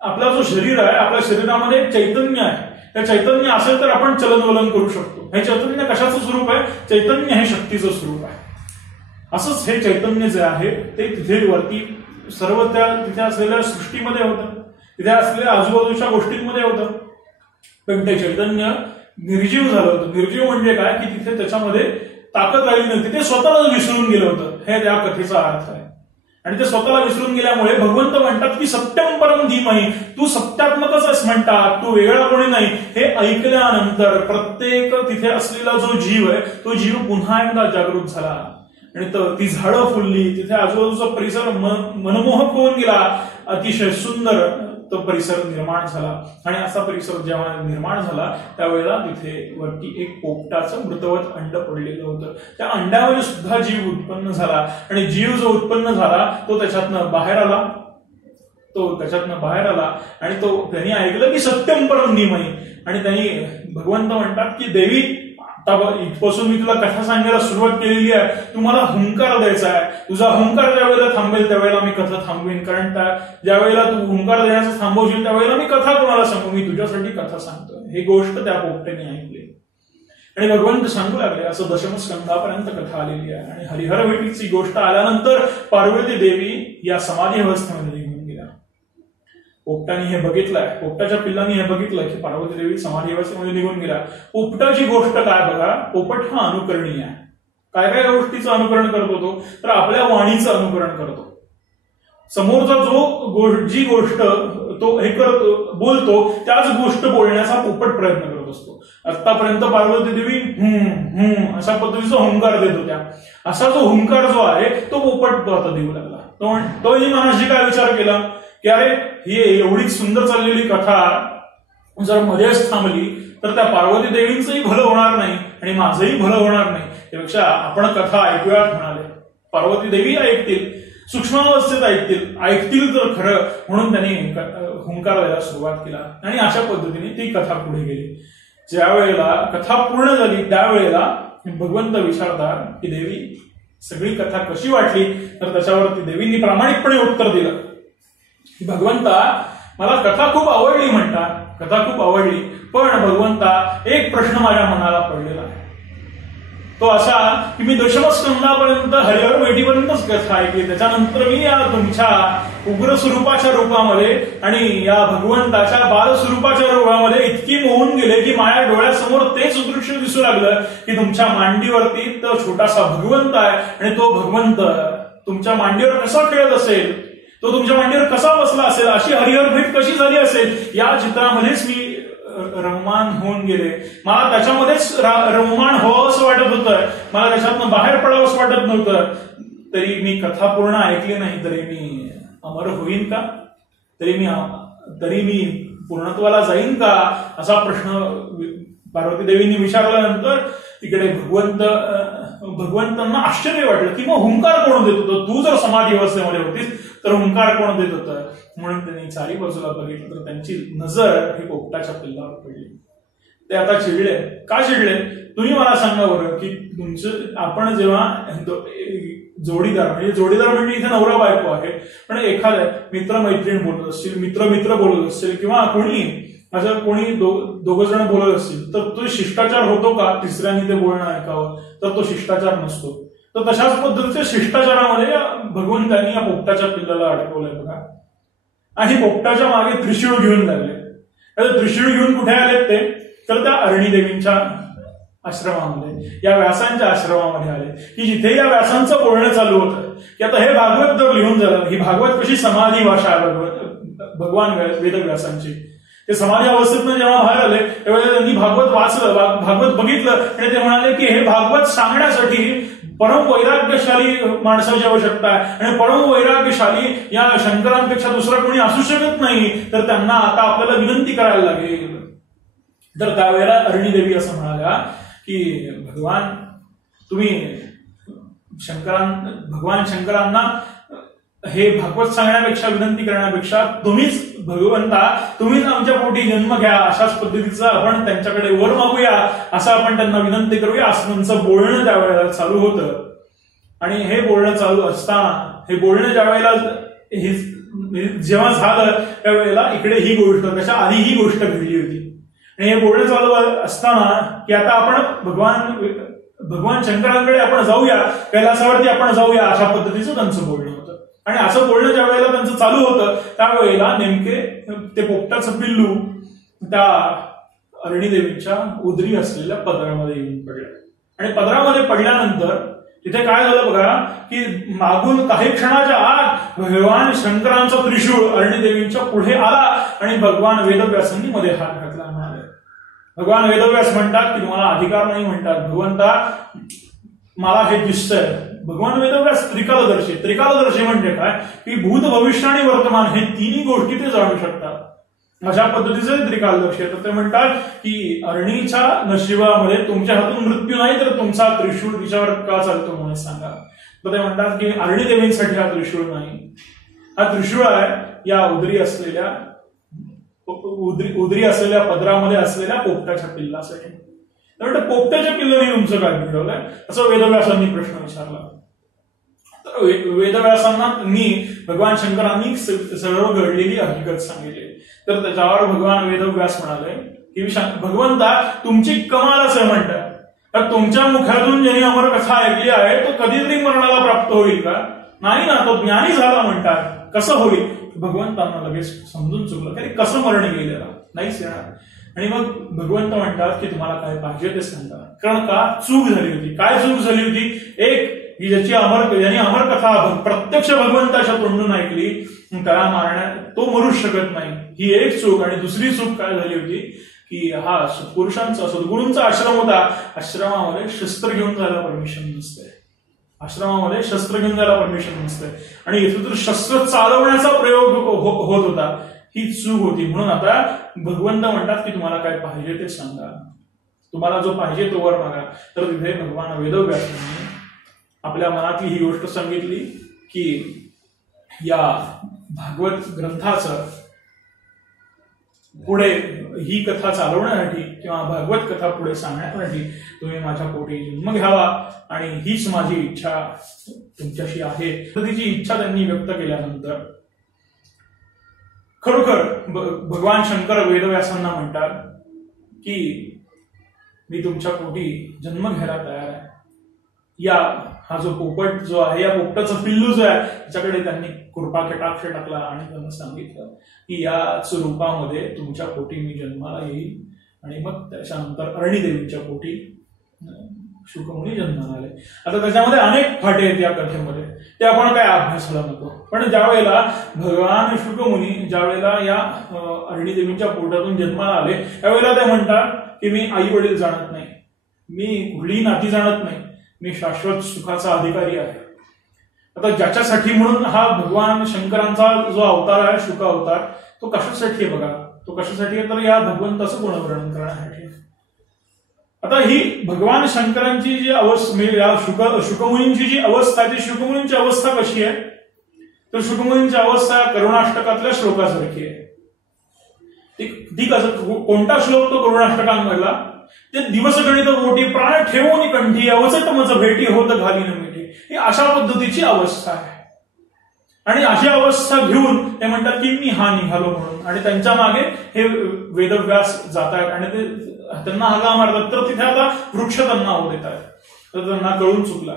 आपला जो शरीर आहे, आपल्या शरीरामध्ये चैतन्य आहे, त्या चैतन्य असेल तर आपण चलनवलन करू शकतो. हे चैतन्य कशाचं स्वरूप आहे? चैतन्य हे शक्तीचं स्वरूप आहे. असंच हे चैतन्य जे आहे ते तिथे वरती सर्व त्या तिथे असलेल्या सृष्टीमध्ये होतं, तिथे असलेल्या आजूबाजूच्या गोष्टींमध्ये होतं, पण ते चैतन्य निर्जीव झालं होतं. निर्जीव म्हणजे काय की तिथे त्याच्यामध्ये ताकद राहिली नव्हती, ते स्वतःला विसरून गेलं होतं. हे त्या कथेचा अर्थ आहे. आणि ते स्वतःला विसरून गेल्यामुळे भगवंत म्हणतात की सत्यम परम धीमहि, तू सत्यात्मकच आहेस म्हणतात, तू वेगळा कोणी नाही. हे ऐकल्यानंतर प्रत्येक तिथे असलेला जो जीव आहे तो जीव पुन्हा एकदा जागृत झाला आणि ती झाडं फुलली, तिथे आजूबाजूचा परिसर मनमोहक होऊन गेला, अतिशय सुंदर तो परिसर निर्माण झाला. आणि असा परिसर जेव्हा निर्माण झाला त्यावेळेला तिथे वरती एक पोपटाचं मृतवत अंड पडलेलं होतं. त्या अंड्यामध्ये सुद्धा जीव उत्पन्न झाला आणि जीव जो उत्पन्न झाला तो त्याच्यातनं बाहेर आला आणि तो त्यांनी ऐकलं की सत्यम परम धीमहि. आणि त्यांनी भगवंत म्हणतात की देवी, इथपासून मी तुला कथा सांगायला सुरुवात केलेली आहे, तू मला हुंकार द्यायचा आहे, तुझा हुंकार ज्या वेळेला थांबेल त्यावेळेला मी कथा थांबवेन, कारण ज्या वेळेला तू हुंकार देण्याचं थांबवशील त्यावेळेला मी कथा कोणाला सांगू, मी तुझ्यासाठी कथा सांगतोय. ही गोष्ट त्या पोपट्याने ऐकली आणि भगवंत सांगू लागले. असं दशमस्कंदापर्यंत कथा आलेली आहे. आणि हरिहर भेटीची गोष्ट आल्यानंतर पार्वती देवी या समाधी अवस्थेमध्ये निघून गेल्या. पोपटाने हे बघितलंय, पोपटाच्या पिल्लांनी हे बघितलं की पार्वती देवी समाधी अवस्थेमध्ये निघून गेल्या. पोपटाची गोष्ट काय बघा, पोपट हा अनुकरणीय आहे. काय काय गोष्टीचं अनुकरण करतो तो, तर आपल्या वाणीचं अनुकरण करतो. समोरचा जी गोष्ट तो हे करतो, बोलतो, त्याच गोष्ट बोलण्याचा पोपट प्रयत्न करत असतो. आतापर्यंत पार्वती देवी अशा पद्धतीचा हुंकार देत होत्या. असा जो हुंकार जो आहे तो पोपट आता देऊ लागला. तोही मनाशी काय विचार केला की अरे ही एवढी सुंदर चाललेली कथा जर मध्येच थांबली तर त्या पार्वती देवींचंही भलं होणार नाही आणि माझंही भलं होणार नाही. त्यापेक्षा आपण कथा ऐकूयात म्हणाले. पार्वती देवी ऐकतील, सूक्ष्मावस्थेत ऐकतील तर खरं, म्हणून त्यांनी हुंकार द्यायला सुरुवात केला आणि अशा पद्धतीने ती कथा पुढे गेली. ज्या वेळेला कथा पूर्ण झाली त्यावेळेला भगवंत विचारतात की देवी सगळी कथा कशी वाटली, तर त्याच्यावरती देवींनी प्रामाणिकपणे उत्तर दिलं की भगवंता मला कथा खूप आवडली म्हणतात, कथा खूप आवडली, पण भगवंता एक प्रश्न माझ्या मनाला पडलेला आहे. तो असा की मी दशमस्कंदापर्यंत हरिहर भेटीपर्यंतच कथा ऐकली, त्याच्यानंतर मी या तुमच्या उग्र स्वरूपाच्या रूपामध्ये आणि या भगवंताच्या बाल स्वरूपाच्या रूपामध्ये इतकी मोहून गेले की माझ्या डोळ्यासमोर तेच दृश्य दिसू लागलं की तुमच्या मांडीवरती तो छोटासा भगवंत आहे आणि तो भगवंत तुमच्या मांडीवर कसा खेळत असेल, तो तुमच्या मांडीवर कसा बसला असेल, अशी हरिहर भेट कशी झाली असेल, या चित्रामध्येच मी रममान होऊन गेले. मला त्याच्यामध्येच रममान व्हावं असं वाटत होतं, मला त्याच्यातनं बाहेर पडावं असं वाटत नव्हतं. तरी मी कथा पूर्ण ऐकली नाही तरी मी अमर होईन का, तरी मी पूर्णत्वाला जाईन का, असा प्रश्न पार्वती देवींनी विचारल्यानंतर तिकडे भगवंतांना आश्चर्य वाटलं की मग हुंकार कोण देत होतं, तू जर समाधी अवस्थेमध्ये होतीस तर हुंकार कोण देत होतं. म्हणून त्यांनी चारी बाजूला बघितलं तर त्यांची नजर ही पोपटाच्या पिल्लावर पडली. ते आता चिडले. का चिडले तुम्ही मला सांगा बरं, की तुमचं आपण जेव्हा जोडीदार म्हणजे इथे नवरा बायको आहे, पण एखाद्या मित्र-मैत्रीण बोलत असतील, मित्र बोलत असतील किंवा कोणी असं कोणी दोघं जण बोलत असतील, तर तो शिष्टाचार होतो का तिसऱ्याने ते बोलणं ऐकावं? तर तो शिष्टाचार नसतो. तर तशाच पद्धतीच्या शिष्टाचारामध्ये भगवंतांनी या पोपटाच्या पिल्लाला अडकवलंय बघा. आणि पोपटाच्या मागे त्रिशूळ घेऊन लागले. त्रिशूळ घेऊन कुठे आलेत ते? तर त्या अरणी देवींच्या आश्रमामध्ये, या व्यासांच्या आश्रमामध्ये आले, की जिथे या व्यासांचं बोलणं चालू होतं की आता हे भागवत जर लिहून झालं, ही भागवत कशी समाधी भाषा आहे भगवान वेदव्यासांची. ते समाधी अवस्थेतून जेव्हा बाहेर आले तेव्हा त्यांनी भागवत वाचलं, भागवत बघितलं आणि ते म्हणाले की हे भागवत सांगण्यासाठी परम वैराग्यशाली माणसाची आवश्यकता आहे आणि परम वैराग्यशाली या शंकरांपेक्षा दुसरा कोणी असू शकत नाही, तर त्यांना आता आपल्याला विनंती करायला लागेल. तर त्यावेळेला अरणी देवी असं म्हणाल्या की भगवान तुम्ही भगवान शंकरांना हे भागवत सांगण्यापेक्षा विनंती करण्यापेक्षा तुम्हीच आमच्या पोटी जन्म घ्या, अशाच पद्धतीचं आपण त्यांच्याकडे वर मागूया, असं आपण त्यांना विनंती करूया, असं त्यांचं बोलणं त्यावेळेला चालू होतं. आणि हे बोलणं चालू असताना हे बोलणं ज्यावेळेला जेव्हा झालं त्यावेळेला इकडे ही गोष्ट, त्याच्या आधी ही गोष्ट घडली होती. आणि हे बोलणं चालू असताना की आता आपण भगवान शंकरांकडे आपण जाऊया, कैलासावरती आपण जाऊया, अशा पद्धतीचं त्यांचं बोलणं होतं. आणि असं बोलणं ज्या वेळेला त्यांचं चालू होतं त्यावेळेला नेमके ते पोपटाचं पिल्लू त्या अरणी देवीच्या उदरी असलेल्या पदरामध्ये येऊन पडलं. आणि पदरामध्ये पडल्यानंतर तिथे काय झालं बघा, की मागून काही क्षणाच्या आत भगवान शंकरांचा त्रिशूळ अरणी देवींच्या पुढे आला आणि भगवान वेदव्यासांनी मध्ये हात घातला. म्हणाले भगवान वेदव्यास म्हणतात की तुम्हाला अधिकार नाही म्हणतात, भगवंता मला हे दिसतंय. भगवान वेदव्यास त्रिकालदर्शी म्हणजे काय, की भूत भविष्य आणि वर्तमान हे तिन्ही गोष्टी ते जाणू शकतात. अशा पद्धतीचे त्रिकालदर्शी आहेत. ते म्हणतात की अरणीच्या नशिबामध्ये तुमच्या हातून मृत्यू नाही, तर तुमचा त्रिशूळ तिच्यावर का चालतो म्हणून सांगा. तर ते म्हणतात की अरणी देवींसाठी हा त्रिशूळ नाही, हा त्रिशूळ आहे या उदरी असलेल्या पदरामध्ये असलेल्या पोपटाच्या पिल्लासाठी. तर पोपटाच्या पिल्लाने तुमचं काय घडवलंय असं वेदव्यासांनी प्रश्न विचारला. तर वेदव्यासांना मी भगवान शंकरांनी सर्व घडलेली हकीकत सांगितली. तर त्याच्यावर भगवान वेदव्यास म्हणाले की भगवंता तुमची कमालच आहे म्हणतात, तर तुमच्या मुखातून ज्यांनी अमर कथा ऐकली आहे तो कधीतरी मरणाला प्राप्त होईल का? नाही ना, तो ज्ञानी झाला म्हणतात. कसं होईल? भगवंतांना लगेच समजून चुकलं की कसं मरण गेलेला नाहीच येणार. आणि मग भगवंत म्हणतात की तुम्हाला काय पाहिजे ते सांगा. कारण का चूक झाली होती. काय चूक झाली होती? एक की ज्याची ज्यांनी अमर कथा प्रत्यक्ष भगवंताच्या तोंडून ऐकली त्याला मारण्यात तो मरू शकत नाही, ही एक चूक. आणि दुसरी चूक काय झाली होती की हा पुरुषांचा सद्गुरूंचा आश्रम होता, आश्रमामध्ये शस्त्र घेऊन जायला परमिशन नसते, आश्रमामध्ये शस्त्र घेऊन जायला परमिशन नसते. आणि इथे तर शस्त्र चालवण्याचा प्रयोग होत होता, ही चूक होती. म्हणून आता भगवंत म्हणतात की तुम्हाला काय पाहिजे ते सांगा, तुम्हाला जो पाहिजे तो वर मागा. तर तिथे भगवान वेदव्यासांनी आपल्या मनातली ही गोष्ट सांगितली की या भागवत ग्रंथाचं पुढे ही कथा चालवण्यासाठी किंवा भागवत कथा पुढे सांगण्यासाठी तुम्ही माझ्या पोटी जन्म घ्यावा आणि हीच माझी इच्छा तुमच्याशी आहे. तर तिची इच्छा त्यांनी व्यक्त केल्यानंतर खरोखर भगवान शंकर वेदव्यासांना म्हणतात की मी तुमच्या पोटी जन्म घ्यायला तयार आहे. हा जो पोपट जो आहे, या पोपटाचं पिल्लू जो आहे त्याच्याकडे त्यांनी कृपा कटाक्ष टाकला आणि त्यांना सांगितलं की याच रूपामध्ये तुमच्या पोटी मी जन्माला येईल. आणि मग त्याच्यानंतर अरणी देवीच्या पोटी शुकमुनी जन्माला आले. आता त्याच्यामध्ये अनेक फाटे आहेत या कथेमध्ये, ते आपण काय अभ्यासाला नको. पण ज्या वेळेला भगवान शुकमुनी ज्या वेळेला या अरणी देवीच्या पोटातून जन्माला आले त्यावेळेला ते म्हणतात की मी आई वडील जाणत नाही, मी कुठलीही नाती जाणत नाही, मी शाश्वत सुखाचा अधिकारी आहे. आता ज्याच्यासाठी म्हणून हा भगवान शंकरांचा जो अवतार आहे शुक अवतार, तो कशासाठी आहे बघा, तो कशासाठी आहे तर या भगवंताचं गुणवर्णन करण्यासाठी. आता ही भगवान शंकरांची जी अवस्था, शुकमुनींची जी अवस्था आहे ती शुकमुनींची अवस्था कशी आहे तर शुकमुनींची अवस्था करुणाष्टकातल्या श्लोकासारखी आहे. ठीक आहे, कोणता श्लोक तो करुणाष्टकांमधला? ते दिवस गणित मोठी प्राण ठेवून कंठी अवचट मज भेटी होत घाली न मिठी. ही अशा पद्धतीची अवस्था आहे. आणि अशी अवस्था घेऊन ते म्हणतात की मी हा निघालो म्हणून. आणि त्यांच्या मागे हे वेदव्यास जात आहेत आणि ते त्यांना हाका मारतात. तर तिथे आता वृक्ष त्यांना आव देत आहेत. तर त्यांना कळून चुकला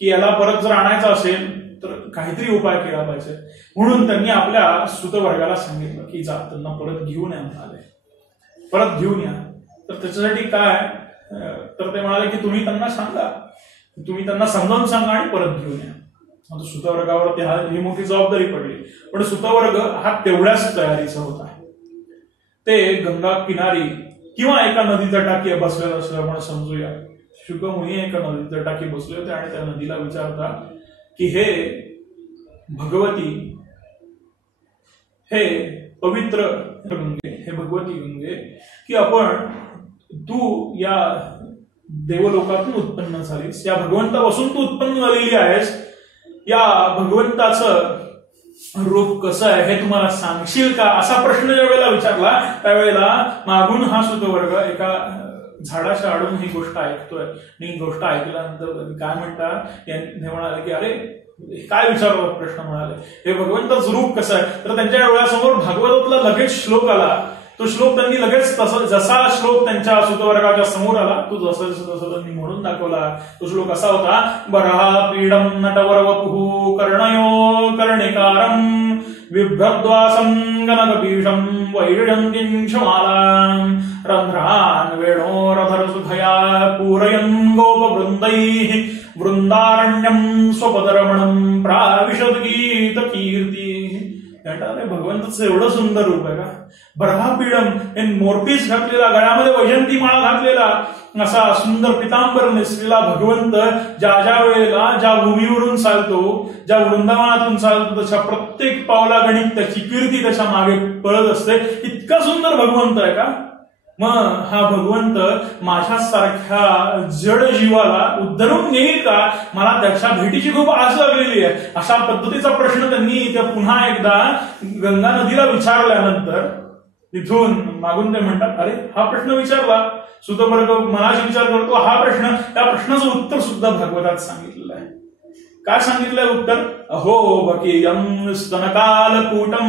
की याला परत जर आणायचं असेल तर काहीतरी उपाय केला पाहिजे. म्हणून त्यांनी आपल्या सुतवर्गाला सांगितलं की जा, त्यांना परत घेऊन या म्हणाले, परत घेऊन या. तर त्याच्यासाठी काय, तर ते म्हणाले की तुम्ही त्यांना सांगा, तुम्ही त्यांना समजावून सांगा आणि परत घेऊन या. आता सुतवर्गावरती ही मोठी जबाबदारी पडली. पण सुतवर्ग हा तेवढ्याच तयारीचा होता. ते गंगा किनारी किंवा एका नदीच्या टाकी बसलेलं असलं आपण समजूया. शुकमुनी एका नदीच्या टाकी बसले होते आणि त्या नदीला विचारतात की हे भगवती, हे पवित्र गंगे, हे भगवती गंगे, की तू या देवलोकातून उत्पन्न झालीस, या भगवंतापासून तू उत्पन्न झालेली आहेस. या भगवंताचं रूप कसं आहे हे तुम्हाला सांगशील का, असा प्रश्न ज्या वेळेला विचारला त्यावेळेला मागून हा सुतवर्ग एका झाडाच्या आडून ही गोष्ट ऐकतोय. आणि ही गोष्ट ऐकल्यानंतर काय म्हणतात, हे म्हणाले की अरे काय विचारला प्रश्न, म्हणाले हे भगवंताचं रूप कसं आहे. तर त्यांच्या डोळ्यासमोर भागवतातला लगेच श्लोक आला. तो श्लोक त्यांनी लगेच जसा श्लोक त्यांच्या सुतवर्गाच्या समोर आला तो जसं त्यांनी म्हणून दाखवला. तो श्लोक असा होता, बरहा पीडम नटवर वपुः कर्णयो कर्णिकारम बिभ्रद्वासं गणकपीशं वैजयन्तीं क्षमालां रन्ध्रान् वेणोरधरसुधया पूरयन् गोपवृन्दैः वृंदारण्यं स्वपदरमणं प्राविशद गीत कीर्ती. भगवंताचं एवढं सुंदर रूप आहे का. बर्हापीडम, हे मोरपीस घातलेला, गळ्यामध्ये वैजंती माळा घातलेला, असा सुंदर पितांबर नेसलेला भगवंत ज्या वेळेला ज्या भूमीवरून चालतो, ज्या वृंदावनातून चालतो, तशा प्रत्येक पावला गणित त्याची कीर्ती त्याच्या मागे पळत असते. इतका सुंदर भगवंत आहे का. मग हा भगवंत माझ्यासारख्या जड जीवाला उद्धरून नेईल का, मला त्याच्या भेटीची खूप आस लागलेली आहे. अशा पद्धतीचा प्रश्न त्यांनी पुन्हा एकदा गंगा नदीला विचारल्यानंतर तिथून मागून ते म्हणतात, अरे हा प्रश्न विचारला, सुतवर्ग मनाशी विचार करतो, हा प्रश्न, त्या प्रश्नाचं उत्तर सुद्धा भागवतात सांगितलेलं आहे. काय सांगितलंय उत्तर, अहो बकेयं स्तनकालकूटं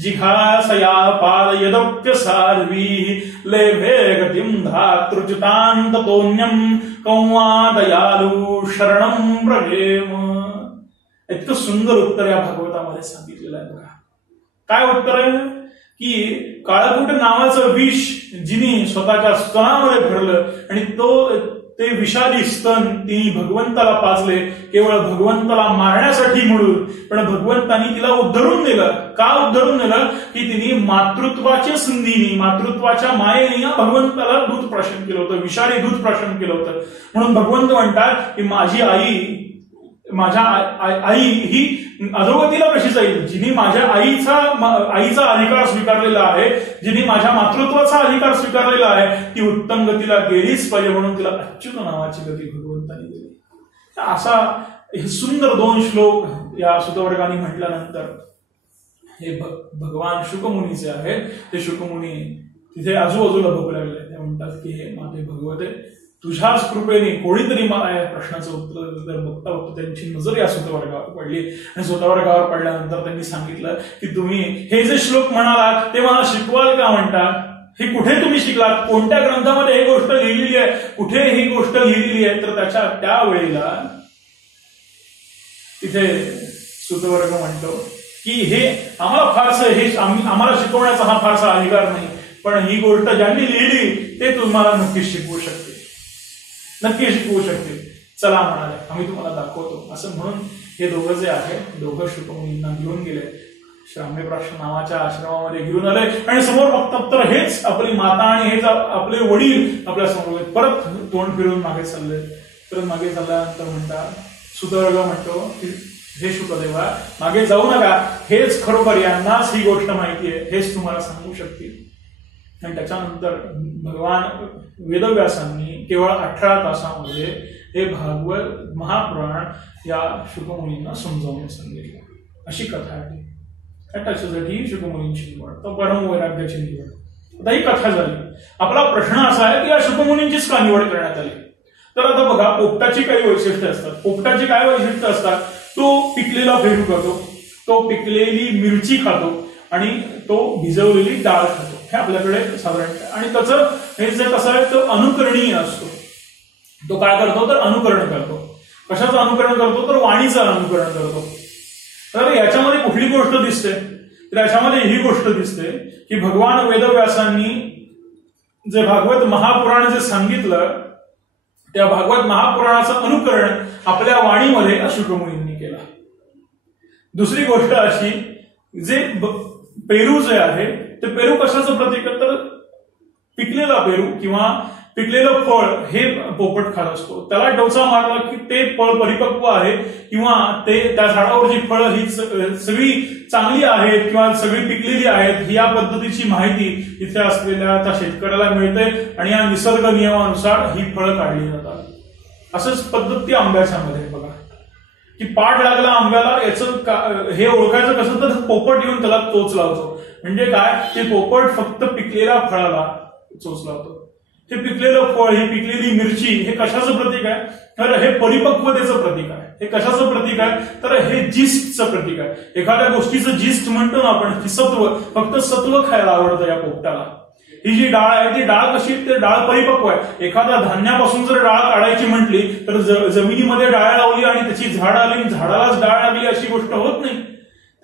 जिघासया पादयदप्यसाध्वी लेभे गतिं धातृच्युतान्ततोऽन्यं कौवा दयालु शरणं व्रजेम. इतकं सुंदर उत्तर या भागवतामध्ये सांगितलेलं आहे बघा. काय उत्तर आहे की काळकूट नावाचं विष जिने स्वतःच्या स्तनामध्ये भरलं आणि ते विषारी स्तन तिने भगवंताला पाजले, केवळ भगवंताला मारण्यासाठी म्हणून. पण भगवंतानी तिला उद्धरून नेलं. का उद्धरून नेलं की तिने मातृत्वाच्या संधीने, मातृत्वाच्या मायेने भगवंताला दूध प्राशन केलं होतं, विषारी दूध प्राशन केलं होतं. म्हणून भगवंत म्हणतात की माझी आई, माझ्या आई ही अधोगतीला कशी जाईल, जिने माझ्या आईचा अधिकार स्वीकारलेला आहे, जिने माझ्या मातृत्वाचा अधिकार स्वीकारलेला आहे, ती उत्तम गतीला गेलीच पाहिजे. म्हणून तिला अच्युत नावाची गती भगवंताने दिली. असा हे सुंदर 2 श्लोक या सुतवर्गाने म्हटल्यानंतर हे भगवान शुकमुनीचे आहेत. ते शुकमुनी तिथे आजूबाजूला बघू लागले. ते म्हणतात की हे माझे भगवते, तुझ्याच कृपेने कोणीतरी मला या प्रश्नाचं उत्तर बघता बघता त्यांची नजर या सुतवर्गावर पडली. आणि सुतवर्गावर पडल्यानंतर त्यांनी सांगितलं की तुम्ही हे जे श्लोक म्हणालात ते मला शिकवाल का म्हणतात. हे कुठे तुम्ही शिकलात, कोणत्या ग्रंथामध्ये ही गोष्ट लिहिलेली आहे, कुठे ही गोष्ट लिहिलेली आहे. तर त्या वेळेला तिथे सुतवर्ग म्हणतो की हे आम्हाला फारसं, हे आम्हाला शिकवण्याचा हा फारसा अधिकार नाही, पण ही गोष्ट ज्यांनी लिहिली ते तुम्हाला नक्कीच शिकवू शकते, नक्की शिकवू शकते. चला म्हणाले, आम्ही तुम्हाला दाखवतो. असं म्हणून हे दोघं जे आहे, दोघं शुकमुनींना घेऊन गेले, श्राम्यप्राश नावाच्या आश्रमामध्ये घेऊन आले. आणि समोर बघतात तर हेच आपली माता आणि हेच आपले वडील आपल्या समोर परत तोंड फिरून मागे चालले. तर मागे चालल्यानंतर म्हणतात, सुतवर्ग म्हणतो की हे शुकदेवा मागे जाऊ नका, हेच खरोखर यांनाच ही गोष्ट माहिती आहे, हेच तुम्हाला सांगू शकतील. आणि त्याच्यानंतर भगवान वेदव्यासांनी केवळ 18 तासामध्ये हे भागवत महापुराण या शुकमुनींना समजावून सांगितलं. अशी कथा आहे. त्याच्यासाठी शुकमुनींची निवड, तो परम वैराग्याची निवड. आता ही कथा झाली. आपला प्रश्न असा आहे की या शुकमुनींचीच का निवड करण्यात आली. तर आता बघा, पोपटाची काही वैशिष्ट्ये असतात. पोपटाची काय वैशिष्ट्य असतात? तो पिकलेला पेरू खातो, तो पिकलेली मिरची खातो आणि तो भिजवलेली डाळ खातो. हे आपल्याकडे साधारण. आणि त्याचं हे जे कसं आहे तो अनुकरणीय असतो. तो काय करतो तर अनुकरण करतो. कशाचं अनुकरण करतो तर वाणीचं अनुकरण करतो. तर याच्यामध्ये कुठली गोष्ट दिसते तर याच्यामध्ये ही गोष्ट दिसते की भगवान वेदव्यासांनी जे भागवत महापुराण जे सांगितलं त्या भागवत महापुराणाचं अनुकरण आपल्या वाणीमध्ये शुकमुनींनी केलं. दुसरी गोष्ट अशी, जे पेरू जे आहे ते पेरू कशाचं प्रतीक आहे तर पिकलेला पेरू किंवा पिकलेलं फळ हे पोपट खात असतो. त्याला डोसा मारला की ते फळ परिपक्व आहे किंवा ते त्या झाडावरची फळं ही सगळी चांगली आहेत किंवा सगळी पिकलेली आहेत ही या पद्धतीची माहिती इथे असलेल्या त्या शेतकऱ्याला मिळते आणि या निसर्ग नियमानुसार ही फळं काढली जातात. असंच पद्धती आंब्याच्या मध्ये बघा की पाड लागला आंब्याला, याचं हे ओळखायचं कसं तर पोपट येऊन त्याला चोच लावतो. म्हणजे काय, ते पोपट फक्त पिकलेल्या फळाला चोच लावतो. हे पिकलेलं फळ, ही पिकलेली मिरची हे कशाचं प्रतीक आहे तर हे परिपक्वतेचं प्रतीक आहे. हे कशाचं प्रतीक आहे तर हे जिस्टचं प्रतीक आहे. एखाद्या गोष्टीचं जिस्ट म्हणतो ना आपण की सत्व, फक्त सत्व खायला आवडतं या पोपटाला. ही जी डाळ आहे ती डाळ कशी, ते डाळ परिपक्व आहे. एखाद्या धान्यापासून जर डाळ काढायची म्हटली तर जमिनीमध्ये डाळ लावली आणि त्याची झाड आली, झाडालाच डाळ लागली अशी गोष्ट होत नाही.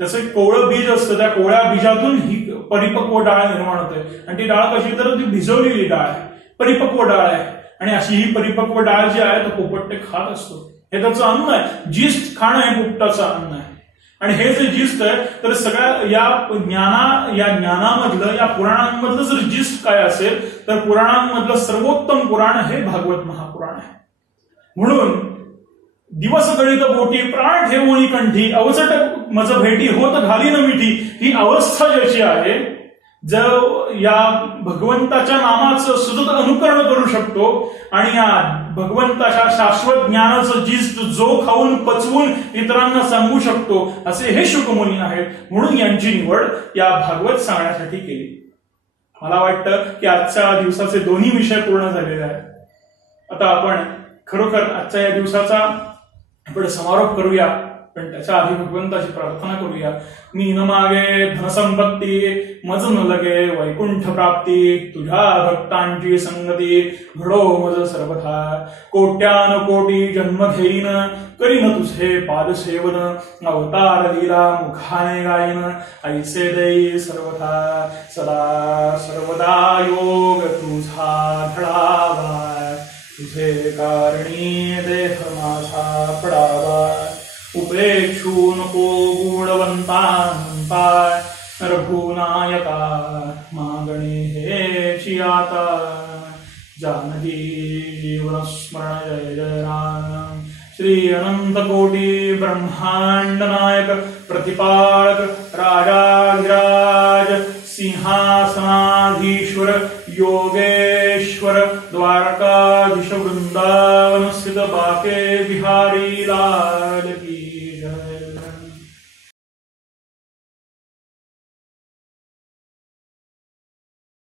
त्याचं कोवळं बीज असतं, त्या कोवळ्या बीजातून ही परिपक्व डाळ निर्माण होते. आणि ती डाळ कशी तर ती भिजवलेली डाळ आहे, परिपक्व डाळ आहे. आणि अशी ही परिपक्व डाळ जी आहे तो पोपट ते खात असतो. हे त्याचं अन्न आहे. जिस्ट खाणं हे पोपटाचं अन्न आहे. आणि हे जे जिस्ट आहे तर सगळ्या या ज्ञानामधलं, या पुराणांमधलं जर जिस्ट काय असेल तर पुराणांमधलं सर्वोत्तम पुराण हे भागवत महापुराण आहे. म्हणून दिवस गणित बोटी प्राण ठेवणी कंठी अवचट मज भेटी होत घाली न मिठी, ही अवस्था जशी आहे जो या भगवंताच्या नामाचं सतत अनुकरण करू शकतो आणि या भगवंताच्या शाश्वत ज्ञानाचं जिस्ट जो खाऊन पचवून इतरांना सांगू शकतो, असे हे शुकमुनी आहेत. म्हणून यांची निवड या भागवत सांगण्यासाठी केली. मला वाटतं की आजच्या दिवसाचे दोन्ही विषय पूर्ण झालेले आहेत. आता आपण खरोखर आजच्या या दिवसाचा आपण समारोप करूया, पण त्याच्या आधी भगवंताची प्रार्थना करूया. मी न मागे धनसंपत्ती, मज न लगे वैकुंठ प्राप्ती, तुझ्या भक्तांची संगती घडो मज सर्वथा. कोट्यान कोटी जन्म घेईन, करीन तुझे पादसेवन, अवतार लीला मुखाने गायन, ऐसे दै सर्वथा. सदा सर्वदा योग तुझा घडावा, तुझे कारणी देह माझा पडावा. उपेक्षू नको गुणवंतांता, रघुनायका मागणे हेची आता. जानकी जीवनस्मरण जय जय राम. श्री अनंत कोटी ब्रह्मांड नायक प्रतिपालक राजाधिराज सिंहासनाधीश्वर योगेश्वर द्वारकाधीश वृंदावन स्थित बाके बिहारी लाल की जय.